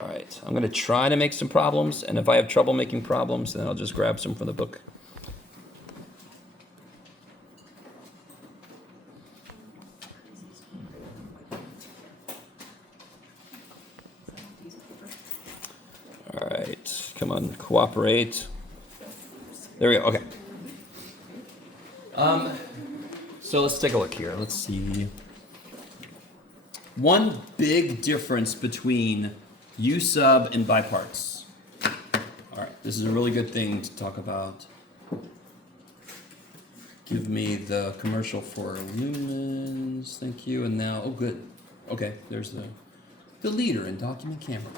All right, I'm going to try to make some problems, and if I have trouble making problems, then I'll just grab some from the book. All right, come on, cooperate. There we go, okay. So let's take a look here. Let's see. One big difference between U sub and biparts. All right, this is a really good thing to talk about. Give me the commercial for lumens, thank you. And now, oh good, okay, there's the leader in document camera.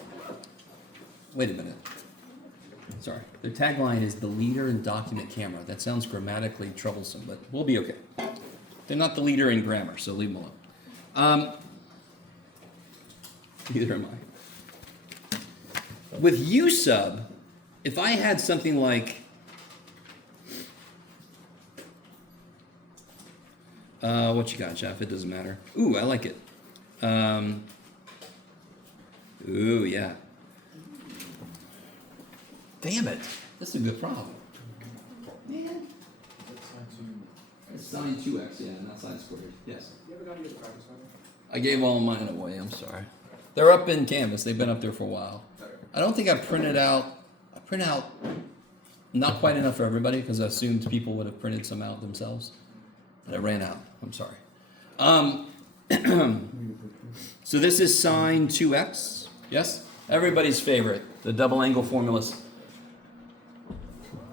Wait a minute. Sorry, their tagline is the leader in document camera. That sounds grammatically troublesome, but we'll be okay. They're not the leader in grammar, so leave them alone. Neither am I. With U sub, if I had something like, what you got, Jeff? It doesn't matter. Ooh, I like it. Ooh, yeah. Damn it. That's a good problem. Man. It's sine 2x, yeah, not sine squared. Yes. You ever got to use a practice one? I gave all mine away, I'm sorry. They're up in Canvas. They've been up there for a while. I don't think I print out not quite enough for everybody because I assumed people would have printed some out themselves. But I ran out. I'm sorry. So this is sine 2x. Yes? Everybody's favorite, the double angle formulas.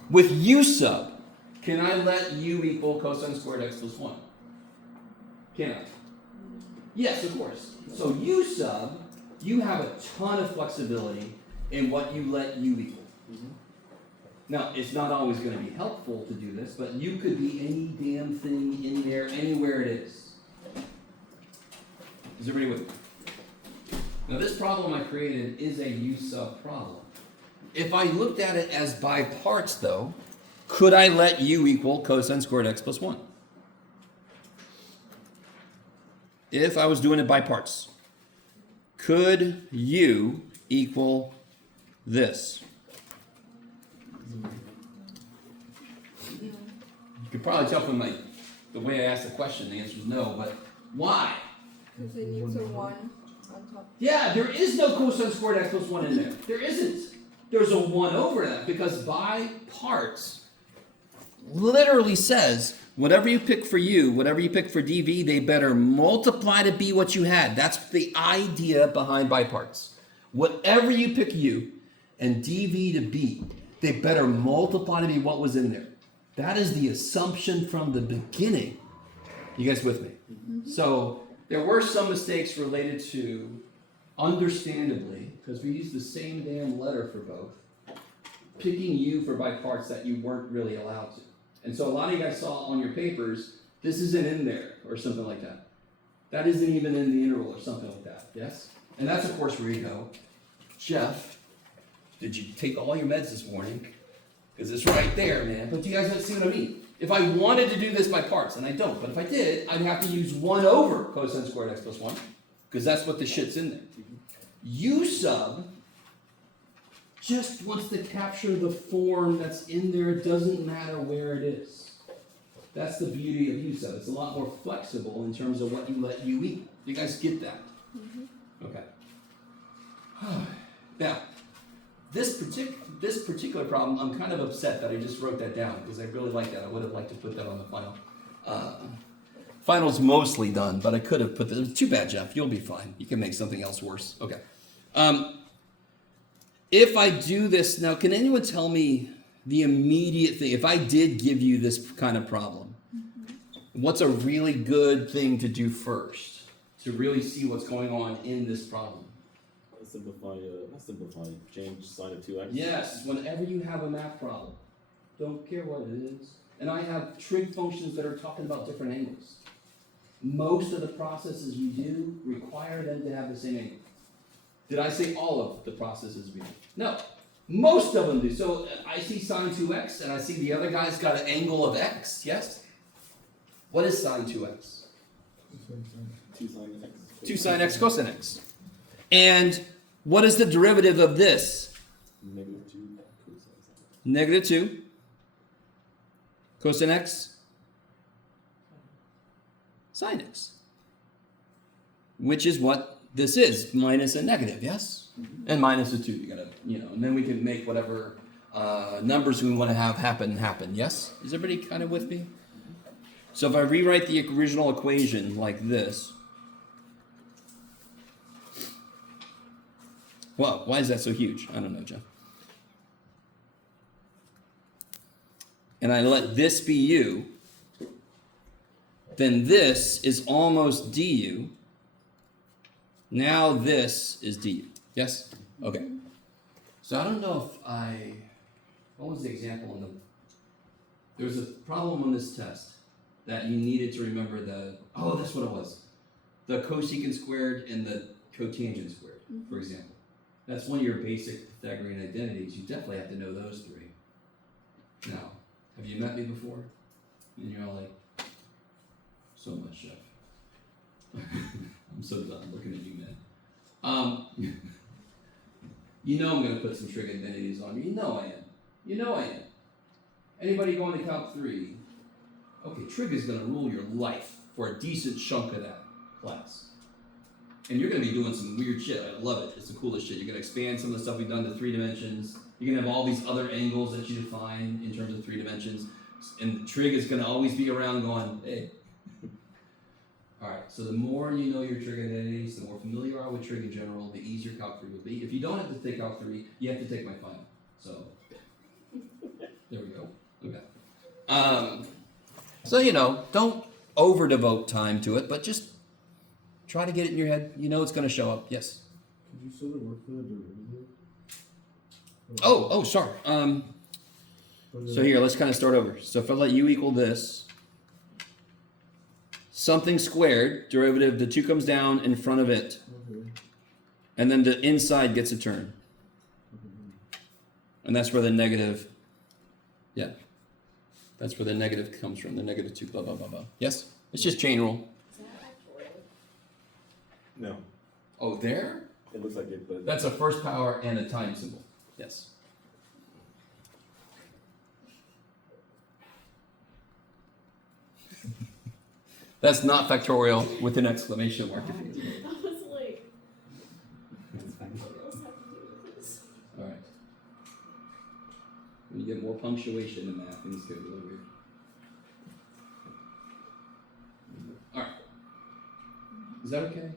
With U sub, can I let U equal cosine squared x plus 1? Can I? Yes, of course. So U sub, you have a ton of flexibility in what you let U equal. Mm-hmm. Now, it's not always going to be helpful to do this, but U could be any damn thing in there, anywhere it is. Is everybody with me? Now, this problem I created is a U sub problem. If I looked at it as by parts, though, could I let U equal cosine squared x plus 1? If I was doing it by parts, could U equal this? You could probably tell from the way I asked the question, the answer is no, but why? Because it needs a 1 on top. Yeah, there is no cosine squared x plus 1 in there. There isn't. There's a 1 over that because by parts literally says whatever you pick for U, whatever you pick for dv, they better multiply to be what you had. That's the idea behind by parts. Whatever you pick U and dv to be, they better multiply to be what was in there. That is the assumption from the beginning. You guys with me? Mm-hmm. So there were some mistakes related to, understandably, because we used the same damn letter for both, picking U for by parts that you weren't really allowed to. And so a lot of you guys saw on your papers, this isn't in there, or something like that. That isn't even in the integral, or something like that, yes? And that's, of course, where you go, Jeff, did you take all your meds this morning? Because it's right there, man. But do you guys see what I mean? If I wanted to do this by parts, and I don't, but if I did, I'd have to use 1 over cosine squared x plus 1, because that's what the shit's in there. U sub just wants to capture the form that's in there. It doesn't matter where it is. That's the beauty of U sub. It's a lot more flexible in terms of what you let U equal. You guys get that? Mm-hmm. Okay. Now, this particular problem, I'm kind of upset that I just wrote that down because I really like that. I would have liked to put that on the final. Final's mostly done, but I could have put that. Too bad, Jeff. You'll be fine. You can make something else worse. Okay. If I do this now, can anyone tell me the immediate thing? If I did give you this kind of problem, what's a really good thing to do first to really see what's going on in this problem? Simplify, change sine of 2x. Yes, whenever you have a math problem, don't care what it is. And I have trig functions that are talking about different angles. Most of the processes we do require them to have the same angle. Did I say all of the processes we do? No. Most of them do. So I see sine 2x, and I see the other guy's got an angle of x, yes? What is sine 2x? 2 sine x. 2 sine x cosine x. And What is the derivative of this? Negative 2 cosine. Negative 2 cosine x sine x. Which is what this is, minus a negative, yes? And minus a 2, you gotta, and then we can make whatever numbers we want to have happen, yes? Is everybody kind of with me? So if I rewrite the original equation like this, well, why is that so huge? I don't know, Jeff. And I let this be u, then this is almost du. Now this is du. Yes? Okay. So I don't know if what was the example in there was a problem on this test that you needed to remember that's what it was. The cosecant squared and the cotangent squared, for example. That's one of your basic Pythagorean identities. You definitely have to know those three. Now, have you met me before? And you're all like, so much, Chef. I'm so done looking at you, man. You know I'm going to put some trig identities on you. You know I am. Anybody going to Calc 3? Okay, trig is going to rule your life for a decent chunk of that class. And you're going to be doing some weird shit. I love it. It's the coolest shit. You're going to expand some of the stuff we've done to 3 dimensions. You're going to have all these other angles that you define in terms of 3 dimensions. And trig is going to always be around going, hey. All right, so the more you know your trig identities, the more familiar you are with trig in general, the easier Calc 3 will be. If you don't have to take Calc 3, you have to take my final. So, there we go. Okay. So, don't over-devote time to it, but just try to get it in your head. You know it's going to show up. Yes? Could you still work for the derivative? Oh, sorry. So here, let's kind of start over. So if I let u equal this, something squared, derivative, the 2 comes down in front of it, Okay. and then the inside gets a turn. And that's where the negative, that's where the negative comes from, the negative 2, blah, blah, blah, blah. Yes? It's just chain rule. No, Oh, there? it looks like it, but That's a first power and a time symbol. Yes. That's not factorial with an exclamation mark. I was like, what's factorials have to do with this? All right. When you get more punctuation in math, things get a little weird. All right. Is that okay?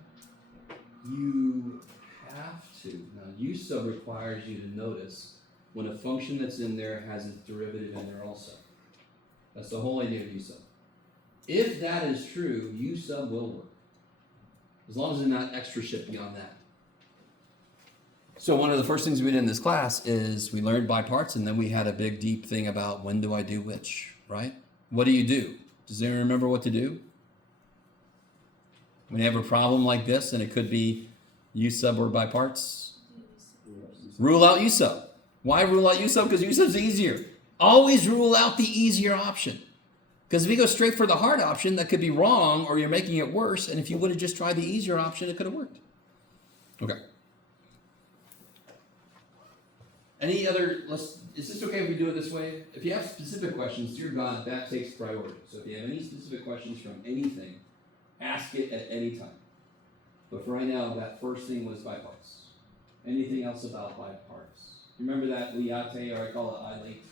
You have to. Now, u sub requires you to notice when a function that's in there has its derivative in there also. That's the whole idea of u sub. If that is true, u sub will work. As long as there's not extra shit beyond that. So one of the first things we did in this class is we learned by parts, and then we had a big deep thing about when do I do which, right? What do? Does anyone remember what to do? When you have a problem like this, and it could be u sub or by parts, rule out u sub. Why rule out u sub? Because u sub's easier. Always rule out the easier option. Because if you go straight for the hard option, that could be wrong, or you're making it worse. And if you would have just tried the easier option, it could have worked. Okay. Any other? Is this okay if we do it this way? If you have specific questions, dear God, that takes priority. So if you have any specific questions from anything, ask it at any time. But for right now, that first thing was by parts. Anything else about by parts? Remember that liate, or I call it I late,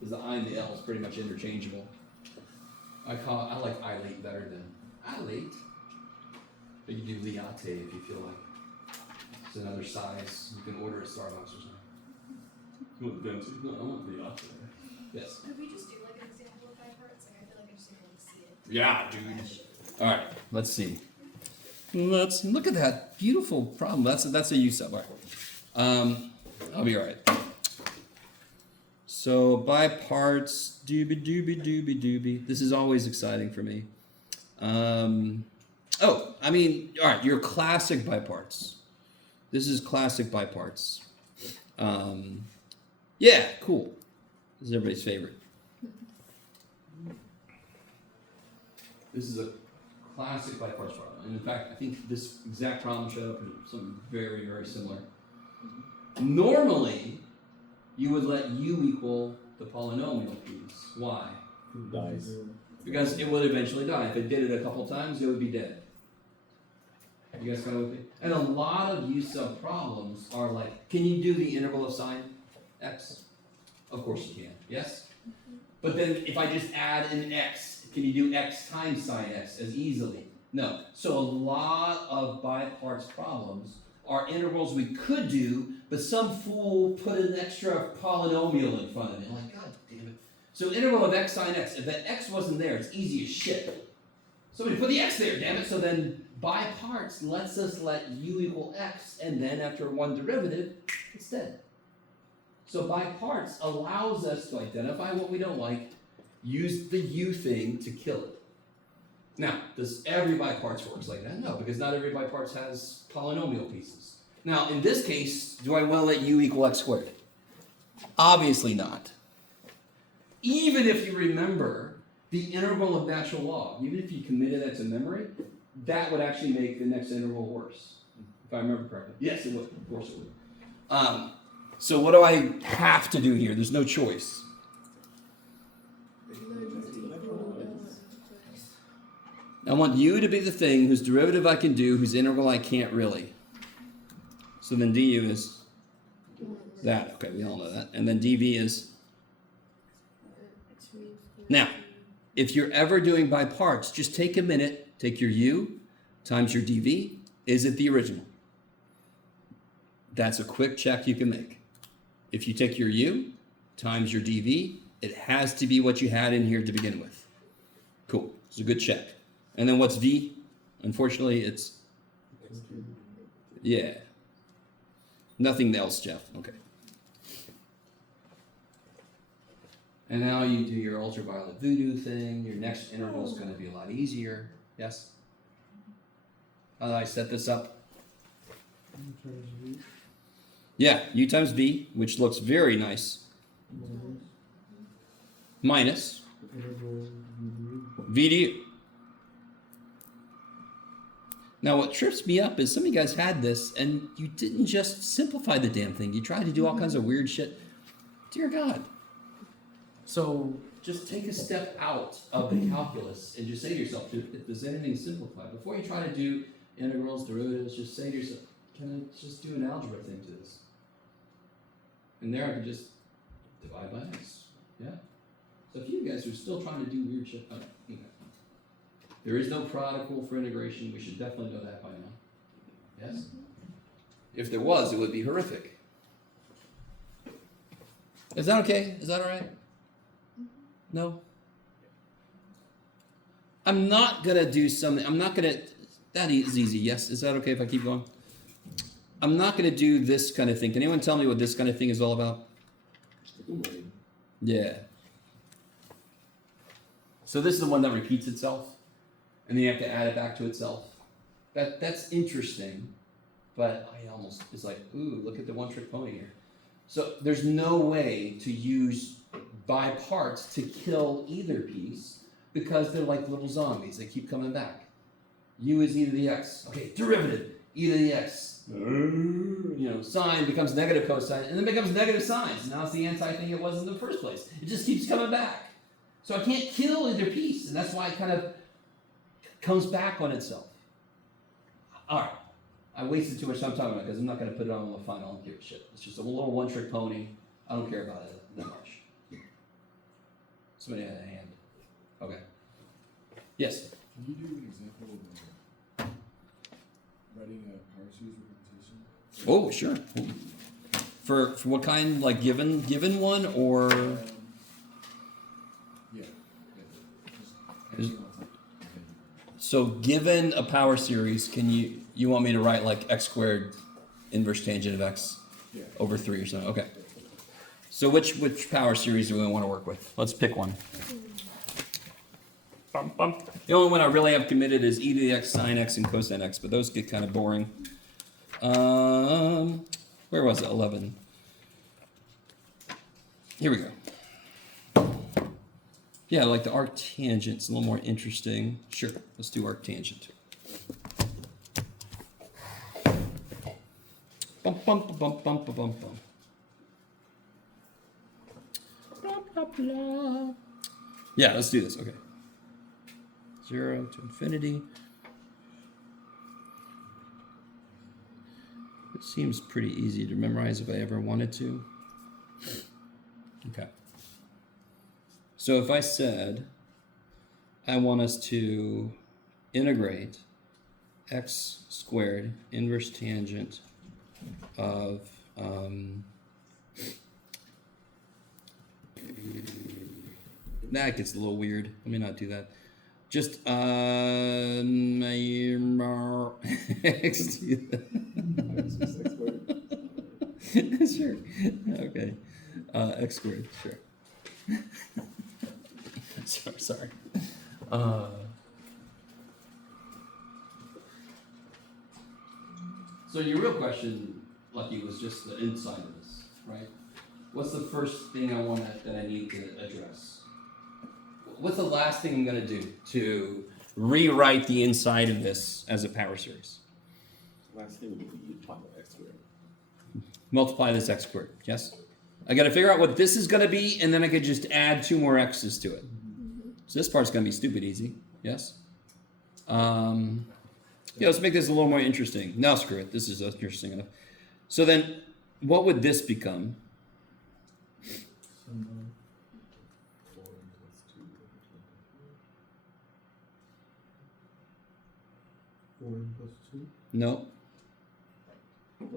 because the I and the L is pretty much interchangeable. I like I late better than I late. But you do liate if you feel like it's another size. You can order at Starbucks or something. you want the gun too? No, I want liate. Yes. Could we just do like an example of by parts? Like I feel like I just didn't really see it. Yeah, dude. All right, let's see. Let's look at that beautiful problem. That's a u sub. All right. I'll be all right. So by parts, doobie. This is always exciting for me. All right, your classic by parts. This is classic by parts. Yeah, cool. This is everybody's favorite. This is a classic by parts problem. And in fact, I think this exact problem showed up in something very, very similar Normally, you would let u equal the polynomial piece. Why? Dies. Because it would eventually die. If it did it a couple times, it would be dead. You guys kind of with me? And a lot of U-sub problems are like, can you do the integral of sine x? Of course you can, yes? But then if I just add an x, can you do x times sine x as easily? No. So a lot of by-parts problems are integrals we could do, but some fool put an extra polynomial in front of it. Like, God damn it. So integral of x sine x, if that x wasn't there, it's easy as shit. Somebody put the x there, damn it. So then by parts lets us let u equal x, and then after one derivative, it's dead. So by parts allows us to identify what we don't like, use the u thing to kill it. Now, does every by parts works like that? No, because not every by parts has polynomial pieces. Now, in this case, do I want to let u equal x squared? Obviously not. Even if you remember the integral of natural log, even if you committed that to memory, that would actually make the next integral worse, if I remember correctly. Yes, it would. Of course it would. So what do I have to do here? There's no choice. I want u to be the thing whose derivative I can do, whose integral I can't really. So then du is that. Okay, we all know that. And then dv is... Now, if you're ever doing by parts, just take a minute, take your u times your dv. Is it the original? That's a quick check you can make. If you take your u times your dv, it has to be what you had in here to begin with. Cool. It's a good check. And then what's v? Unfortunately, it's... Yeah. Nothing else, Jeff. Okay. And now you do your ultraviolet voodoo thing. Your next integral is going to be a lot easier. Yes? How did I set this up? Yeah, u times v, which looks very nice. Minus v du. Now, what trips me up is some of you guys had this, and you didn't just simplify the damn thing. You tried to do all kinds of weird shit. Dear God. So just take a step out of the calculus and just say to yourself, if there's anything simplified, before you try to do integrals, derivatives, just say to yourself, can I just do an algebra thing to this? And there I can just divide by x. Yeah? So if you guys are still trying to do weird shit, okay. There is no product rule for integration. We should definitely know that by now. Yes? If there was, it would be horrific. Is that okay? Is that all right? No? I'm not going to do something. I'm not going to... That is easy. Yes? Is that okay if I keep going? I'm not going to do this kind of thing. Can anyone tell me what this kind of thing is all about? Yeah. So this is the one that repeats itself, and then you have to add it back to itself. That's interesting, but I almost, it's like, ooh, look at the one-trick pony here. So there's no way to use by parts to kill either piece because they're like little zombies. They keep coming back. U is e to the x. Okay, derivative, e to the x. Sine becomes negative cosine, and then becomes negative sine. So now it's the anti-thing it was in the first place. It just keeps coming back. So I can't kill either piece, and that's why it kind of comes back on itself. All right. I wasted too much time talking about it because I'm not going to put it on the final. I don't give a shit. It's just a little one-trick pony. I don't care about it that much. Somebody had a hand. Okay. Yes? Can you do an example of writing a power series representation? Oh, sure. For what kind? Like given one or? Yeah. So given a power series, can you want me to write like x squared inverse tangent of x over 3 or something? Okay. So which power series do we want to work with? Let's pick one. The only one I really have committed is e to the x, sine x, and cosine x, but those get kind of boring. Where was it? 11. Here we go. Yeah, like the arctangent. It's a little more interesting. Sure, let's do arctangent. Bum, bum, bum, bum, bum, bum, bum. Blah, blah, blah. Yeah, let's do this. Okay. 0 to infinity. It seems pretty easy to memorize if I ever wanted to. Okay. So if I said I want us to integrate x squared inverse tangent of that gets a little weird. Let me not do that. Just x to the sure. Okay. X squared, sure. Sorry. So your real question, Lucky, was just the inside of this, right? What's the first thing that I need to address? What's the last thing I'm going to do to rewrite the inside of this as a power series? Last thing would be multiply x squared. Multiply this x squared, yes? I got to figure out what this is going to be, and then I could just add 2 more x's to it. So this part's going to be stupid easy, yes? Yeah, let's make this a little more interesting. No, screw it. This is interesting enough. So then, what would this become? 4n plus 2. No. All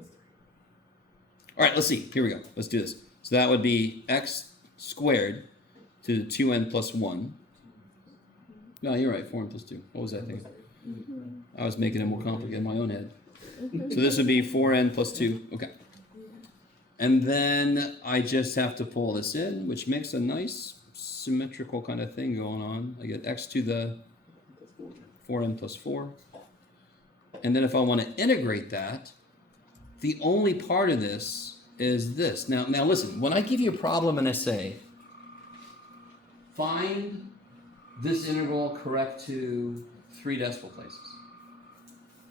right, let's see. Here we go. Let's do this. So that would be x squared to 2n plus 1. No, you're right. 4n plus 2. What was that thing? I was making it more complicated in my own head. So this would be 4n plus 2. Okay. And then I just have to pull this in, which makes a nice symmetrical kind of thing going on. I get x to the 4n plus 4. And then if I want to integrate that, the only part of this is this. Now listen, when I give you a problem and I say, find this integral correct to 3 decimal places,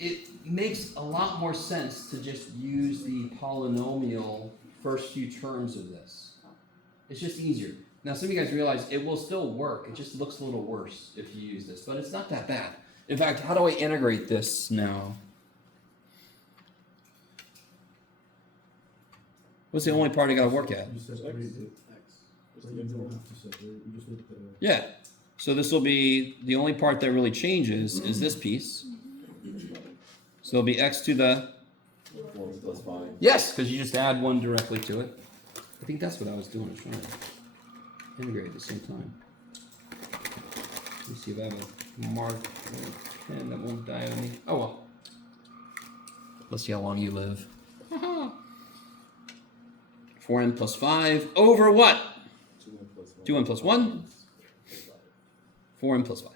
it makes a lot more sense to just use the polynomial first few terms of this. It's just easier. Now some of you guys realize it will still work. It just looks a little worse if you use this, but it's not that bad. In fact, how do I integrate this now? What's the only part I gotta work at? You separate it. But you don't have to separate it. You just look at the. Yeah. So this will be, the only part that really changes is this piece. So it'll be x to the, 4 plus 5. yes, because you just add 1 directly to it. I think that's what I was doing. I was trying to integrate at the same time. Let me see if I have a mark or a pen that won't die on me. Oh well. Let's see how long you live. 4n plus 5 over what? 2n plus 1. 2n plus 1. 4n plus 5.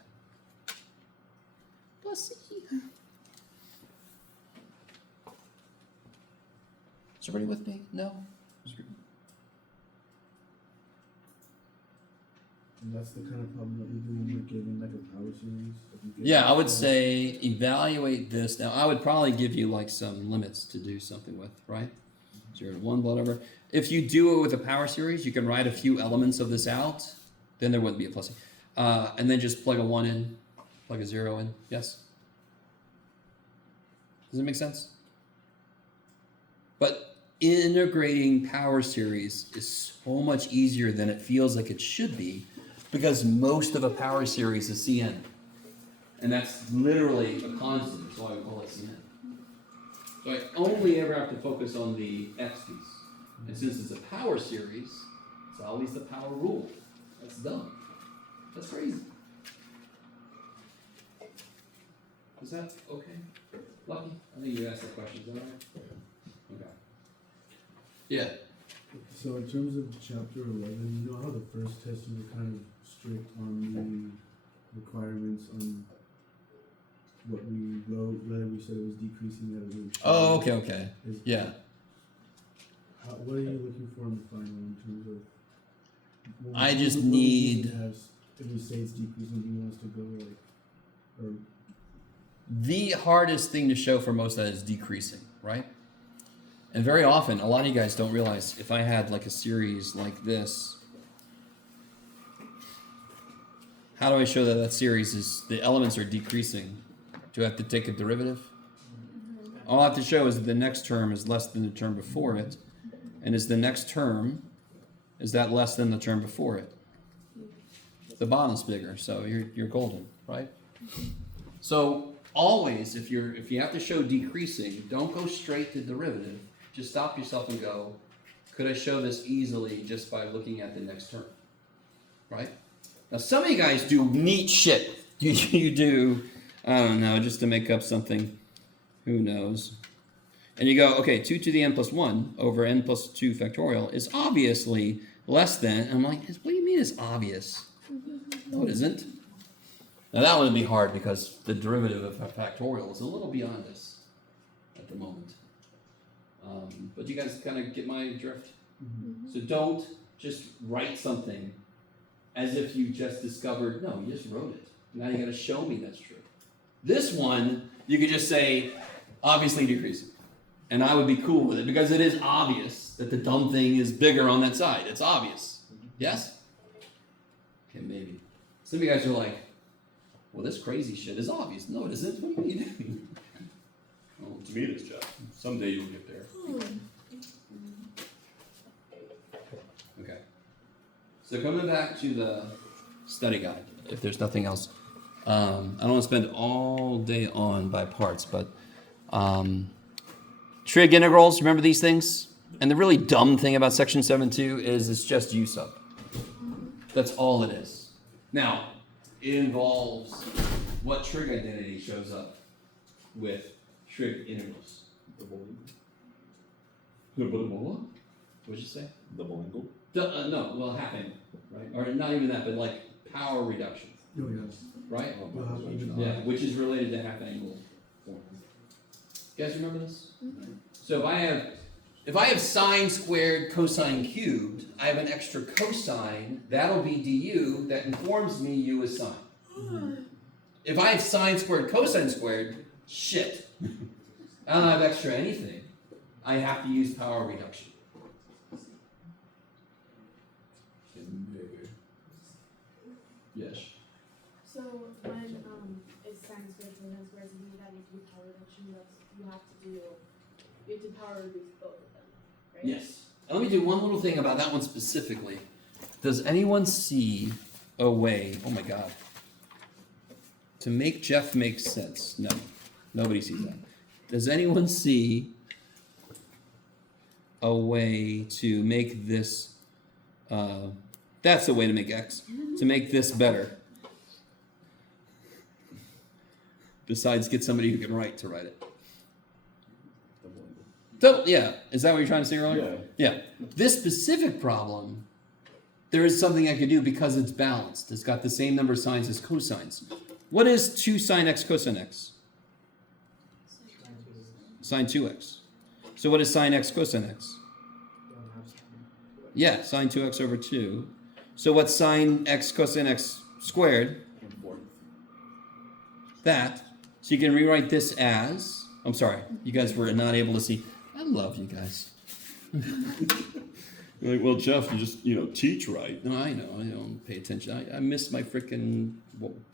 Plus e. Is everybody with me? No? And that's the kind of problem that you do when you're given like a power series. If you get Yeah, I would say evaluate this. Now, I would probably give you like some limits to do something with, right? 0 to 1, whatever. If you do it with a power series, you can write a few elements of this out. Then there wouldn't be a plus. And then just plug a 1 in, plug a 0 in. Yes? Does it make sense? But integrating power series is so much easier than it feels like it should be, because most of a power series is Cn. And that's literally a constant, so I would call it Cn. So I only ever have to focus on the x piece. And since it's a power series, it's always the power rule. That's dumb. That's crazy. Is that okay? Lucky? I think you asked that question, is that right? Okay. Yeah. So in terms of chapter 11, you know how the first test you were kind of strict on the requirements on what we wrote, whether we said it was decreasing, whether it was Oh, okay. Is- Yeah. what are you looking for in the final in terms of? I just what would we need- to have, if we say it's decreasing, do you want us to go like, or The hardest thing to show for most of that is decreasing, right? And very often, a lot of you guys don't realize if I had like a series like this, how do I show that that series is, the elements are decreasing? Do I have to take a derivative? All I have to show is that the next term is less than the term before it. And is the next term, is that less than the term before it? The bottom's bigger, so you're golden, right? So always, if you have to show decreasing, don't go straight to derivative. Just stop yourself and go, could I show this easily just by looking at the next term? Right? Now some of you guys do neat shit. You do, I don't know, just to make up something. Who knows? And you go, okay, 2 to the n plus 1 over n plus 2 factorial is obviously less than. And I'm like, what do you mean it's obvious? No, it isn't. Now that would be hard because the derivative of a factorial is a little beyond us at the moment. But you guys kind of get my drift? So don't just write something as if you just discovered, no, you just wrote it. Now you got to show me that's true. This one, you could just say, obviously decreasing. And I would be cool with it because it is obvious that the dumb thing is bigger on that side. It's obvious. Yes? Okay, maybe. Some of you guys are like, well, this crazy shit is obvious. No, it isn't. What do you mean? Well, to me it is, Jeff. Someday you'll get there. Okay. So coming back to the study guide, if there's nothing else. I don't want to spend all day on by parts, but trig integrals, remember these things? And the really dumb thing about section 7.2 is it's just u sub. That's all it is. Now, it involves what trig identity shows up with trig integrals. Double What did you say? angle. No, well, half angle, right? Or not even that, but like power reduction, Oh, yes. right? Well, half angle. Yeah, which is related to half angle form. You guys remember this? So if I have sine squared cosine cubed, I have an extra cosine, that'll be du, that informs me u is sine. If I have sine squared cosine squared, shit. I don't have extra anything. I have to use power reduction. Yes. So when it's sine squared cosine squared, you need that you do power reduction, you have to power reduce both of them, right? Yes. And let me do one little thing about that one specifically. Does anyone see a way, oh my God, to make Jeff make sense? No. Nobody sees that. Does anyone see a way to make this, that's a way to make x, to make this better? Besides get somebody who can write to write it. Double angle. So, yeah, is that what you're trying to say earlier? Yeah. This specific problem, there is something I could do because it's balanced. It's got the same number of sines as cosines. What is 2 sine x cosine x? Sine 2x. So what is sine x cosine x? Yeah, sine 2x over 2. So what's sine x cosine x squared? That. So you can rewrite this as, I'm sorry, you guys were not able to see. I love you guys. You're like, well, Jeff, you just, teach right. No, I know. I don't pay attention. I miss my freaking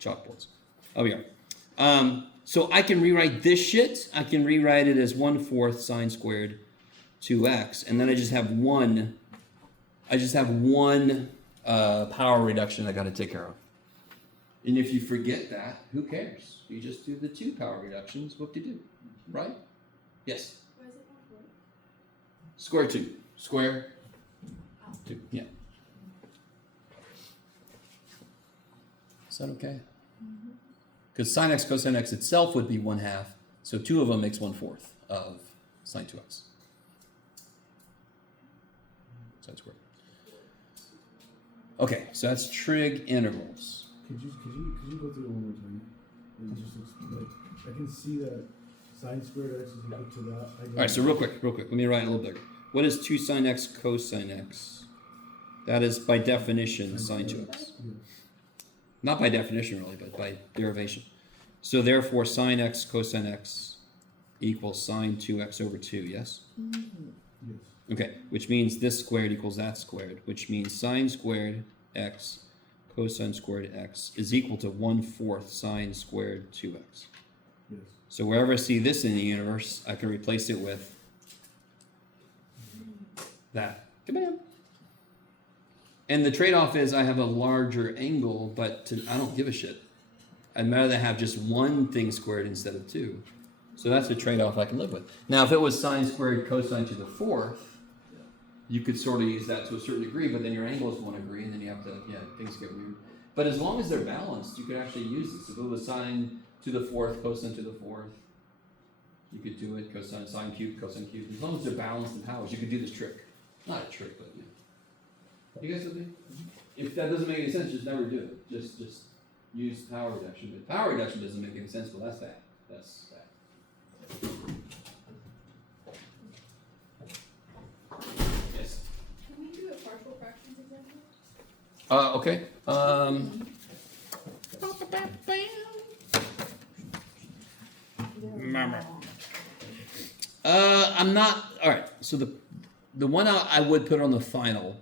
chalkboards. Oh, we are. So I can rewrite this shit. I can rewrite it as 1/4 sine squared 2x. And then I just have one power reduction I got to take care of. And if you forget that, who cares? You just do the 2 power reductions. What to do, right? Yes. Why is it not work? Square 2. Square 2. Yeah. Is that okay? Because sine x cosine x itself would be 1/2. So 2 of them makes 1/4 of sine 2x. Sine squared. Okay, so that's trig integrals. Could you go through it one more time? And just like I can see that sine squared x is equal to that. All right, so real quick. Let me write it a little bigger. What is 2 sine x cosine x? That is by definition sine 2x. Yeah. Not by definition really, but by derivation. So therefore sine x cosine x equals sine 2x over 2, yes? Yes. Okay, which means this squared equals that squared, which means sine squared x cosine squared x is equal to 1/4 sine squared 2x. Yes. So wherever I see this in the universe, I can replace it with that. Come on. And the trade-off is I have a larger angle, but I don't give a shit. I'd rather have just one thing squared instead of two. So that's a trade-off I can live with. Now, if it was sine squared cosine to the 4th, you could sort of use that to a certain degree, but then your angles won't agree, and then you have to, things get weird. But as long as they're balanced, you could actually use this. If it was sine to the 4th, cosine to the 4th, you could do it, cosine, sine cubed, cosine cubed. As long as they're balanced in powers, you could do this trick. Not a trick, but You guys with me? If that doesn't make any sense, just never do it. Just use power reduction. But power reduction doesn't make any sense, well, that's bad. That's bad. Yes. Can we do a partial fractions example? Okay. I'm not. All right. So the one I would put on the final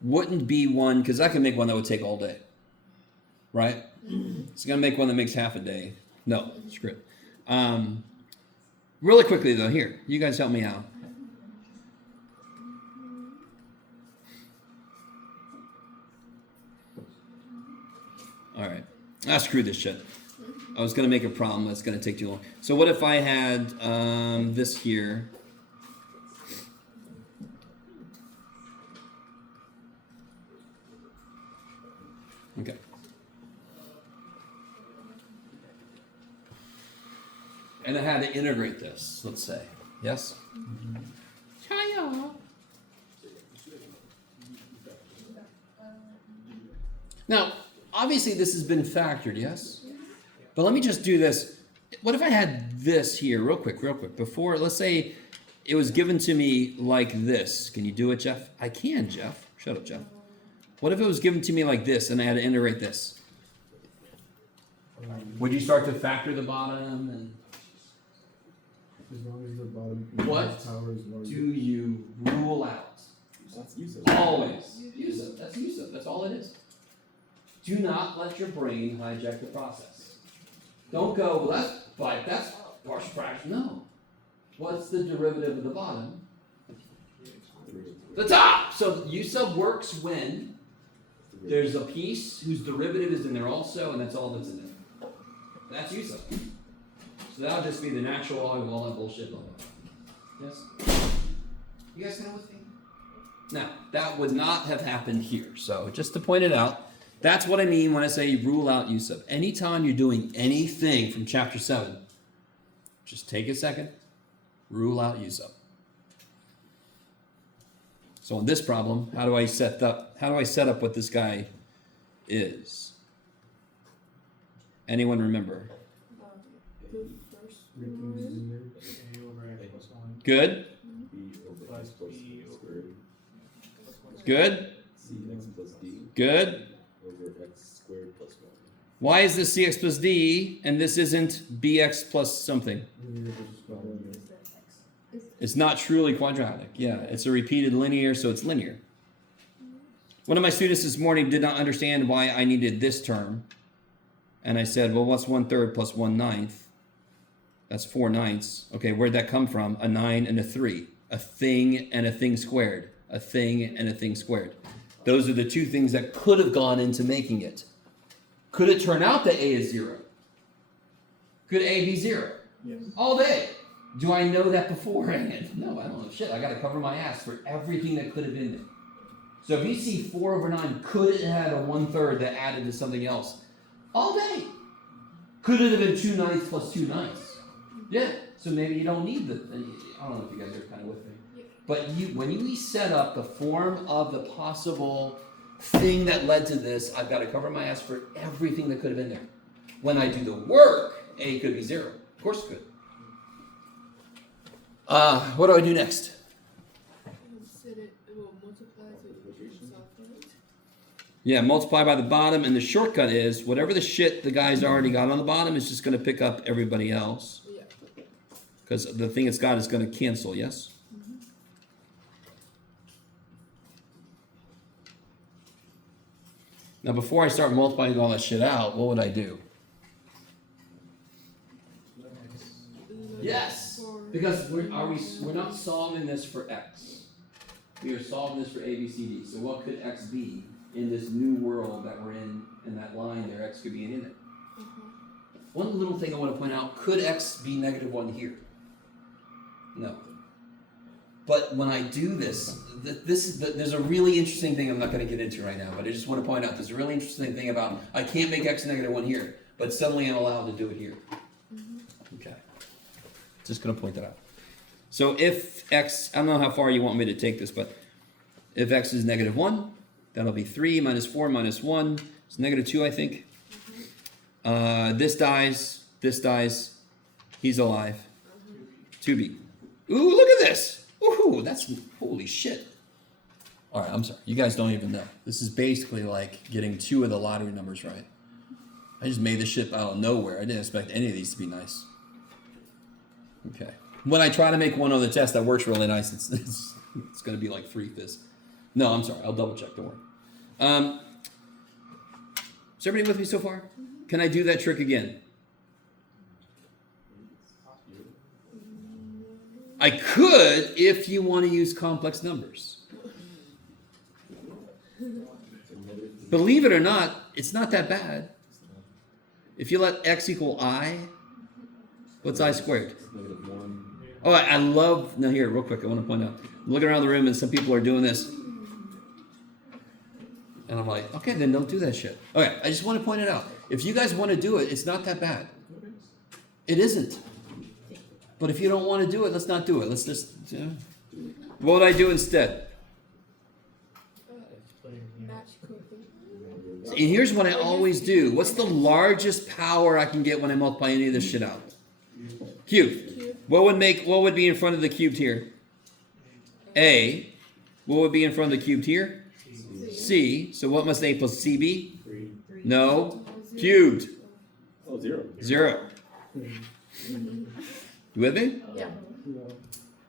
wouldn't be one because I can make one that would take all day. Right? It's gonna make one that makes half a day. No, screw it. Really quickly though, here, you guys help me out. All right. Screw this shit. I was gonna make a problem that's gonna take too long. So what if I had this here? Okay. And I had to integrate this, let's say. Yes? Now, obviously this has been factored, yes? But let me just do this. What if I had this here, real quick, before, let's say it was given to me like this. Can you do it, Jeff? I can, Jeff. Shut up, Jeff. What if it was given to me like this and I had to integrate this? Would you start to factor the bottom? And As long as the bottom What power is larger. do you rule out? That's usage. Always. Use it. That's use it. That's all it is. Do not let your brain hijack the process. Don't go, well, that's partial fraction. No. What's the derivative of the bottom? The top! So U sub works when there's a piece whose derivative is in there also, and that's all that's in there. That's U sub. So that'll just be the natural log of all that bullshit. Yes? You guys know with me? Now, that would not have happened here. So just to point it out, that's what I mean when I say rule out U sub. Anytime you're doing anything from chapter 7, just take a second, rule out U sub. So in this problem, how do I set up what this guy is? Anyone remember? The first Three things one. in there. A over x plus 1 Good? B over x plus B C over squared. Good? Cx plus D Good? over x squared plus 1. Why is this cx plus d and this isn't bx plus something? It's not truly quadratic. Yeah, it's a repeated linear, so it's linear. One of my students this morning did not understand why I needed this term. And I said, well, what's 1/3 plus 1/9? That's 4/9. Okay, where'd that come from? A 9 and a 3. A thing and a thing squared. A thing and a thing squared. Those are the two things that could have gone into making it. Could it turn out that A is 0? Could A be 0? Yes. All day. Do I know that beforehand? No, I don't know shit. I got to cover my ass for everything that could have been there. So if you see 4 over 9, could it have had a 1/3 that added to something else? All day. Could it have been 2/9 plus 2/9? Yeah. So maybe you don't need the. I don't know if you guys are kind of with me. But when you set up the form of the possible thing that led to this, I've got to cover my ass for everything that could have been there. When I do the work, A could be 0. Of course it could. What do I do next? Set it, well, multiply to itself, right? Yeah, multiply by the bottom, and the shortcut is whatever the shit the guy's already got on the bottom is just going to pick up everybody else. Yeah. Because the thing it's got is going to cancel, yes? Now, before I start multiplying all that shit out, what would I do? Yes, because we're not solving this for x. We are solving this for a, b, c, d. So what could x be in this new world that we're in that line there? X could be in it. One little thing I want to point out: could x be -1 here? No. But when I do this, there's a really interesting thing I'm not going to get into right now. But I just want to point out there's a really interesting thing about I can't make x -1 here, but suddenly I'm allowed to do it here. Okay. Just going to point that out. So if x, I don't know how far you want me to take this, but if x is -1, that'll be 3 minus 4 minus 1. It's -2, I think. This dies. He's alive. 2b. Ooh, look at this. Ooh, that's, holy shit. All right, I'm sorry. You guys don't even know. This is basically like getting 2 of the lottery numbers right. I just made this shit out of nowhere. I didn't expect any of these to be nice. Okay. When I try to make one on the test that works really nice, it's going to be like 3 fizz. No, I'm sorry. I'll double check. Don't worry. Is everybody with me so far? Can I do that trick again? I could if you want to use complex numbers. Believe it or not, it's not that bad. If you let x equal I, what's I squared? -1. Oh, I love, now here, real quick, I want to point out. I'm looking around the room and some people are doing this. And I'm like, okay, then don't do that shit. Okay, I just want to point it out. If you guys want to do it, it's not that bad. It isn't. But if you don't want to do it, let's not do it. Let's just, what would I do instead? Match coefficient. And here's what I always do. What's the largest power I can get when I multiply any of this shit out? Cubed. What would be in front of the cubed here? A. What would be in front of the cubed here? C. So what must A plus C be? 3. No. Cubed. Oh, 0. 0. You with me? Yeah.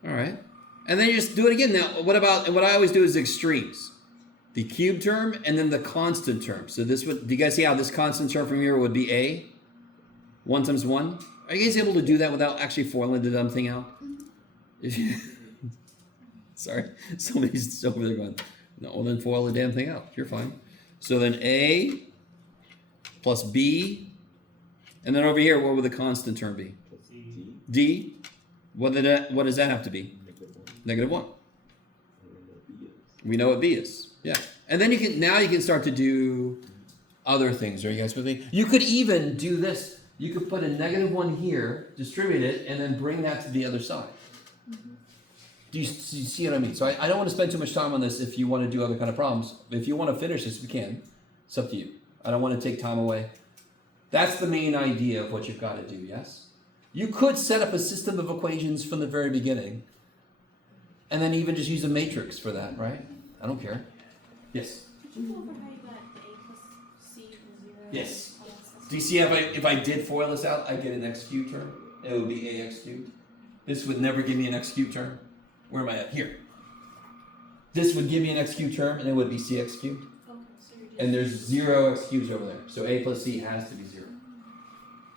All right. And then you just do it again. Now, what I always do is extremes. The cube term and then the constant term. So do you guys see how this constant term from here would be A? 1 times 1? Are you guys able to do that without actually foiling the dumb thing out? Sorry. Somebody's over there going, no, well then foil the damn thing out. You're fine. So then A plus B. And then over here, what would the constant term be? D. What does that have to be? -1. We know what B is. Yeah. And then you can start to do other things. Are you guys with me? You could even do this. You could put a -1 here, distribute it, and then bring that to the other side. Do you see what I mean? So I don't want to spend too much time on this if you want to do other kind of problems. If you want to finish this, we can. It's up to you. I don't want to take time away. That's the main idea of what you've got to do, yes? You could set up a system of equations from the very beginning and then even just use a matrix for that, right? I don't care. Yes? Did you go over how you got A plus C equals 0? Yes. Do you see if I did FOIL this out, I'd get an x cubed term? It would be ax cubed. This would never give me an x cubed term. Where am I at? Here. This would give me an x cubed term, and it would be cx cubed. Okay, so you're just And there's 0 x cubes over there. So a plus c has to be 0.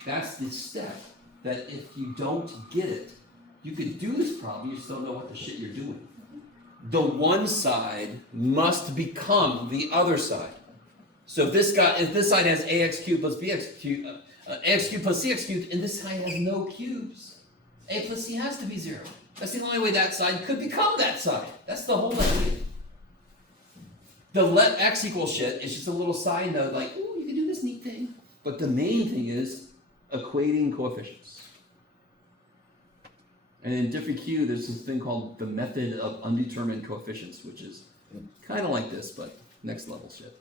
That's the step that if you don't get it, you could do this problem, you just don't know what the shit you're doing. The one side must become the other side. So if this side has ax cubed plus bx cubed, ax cubed plus cx cubed, and this side has no cubes, a plus c has to be 0. That's the only way that side could become that side. That's the whole idea. The let x equal shit is just a little side note, like, ooh, you can do this neat thing. But the main thing is equating coefficients. And in different Q, there's this thing called the method of undetermined coefficients, which is kind of like this, but next level shit.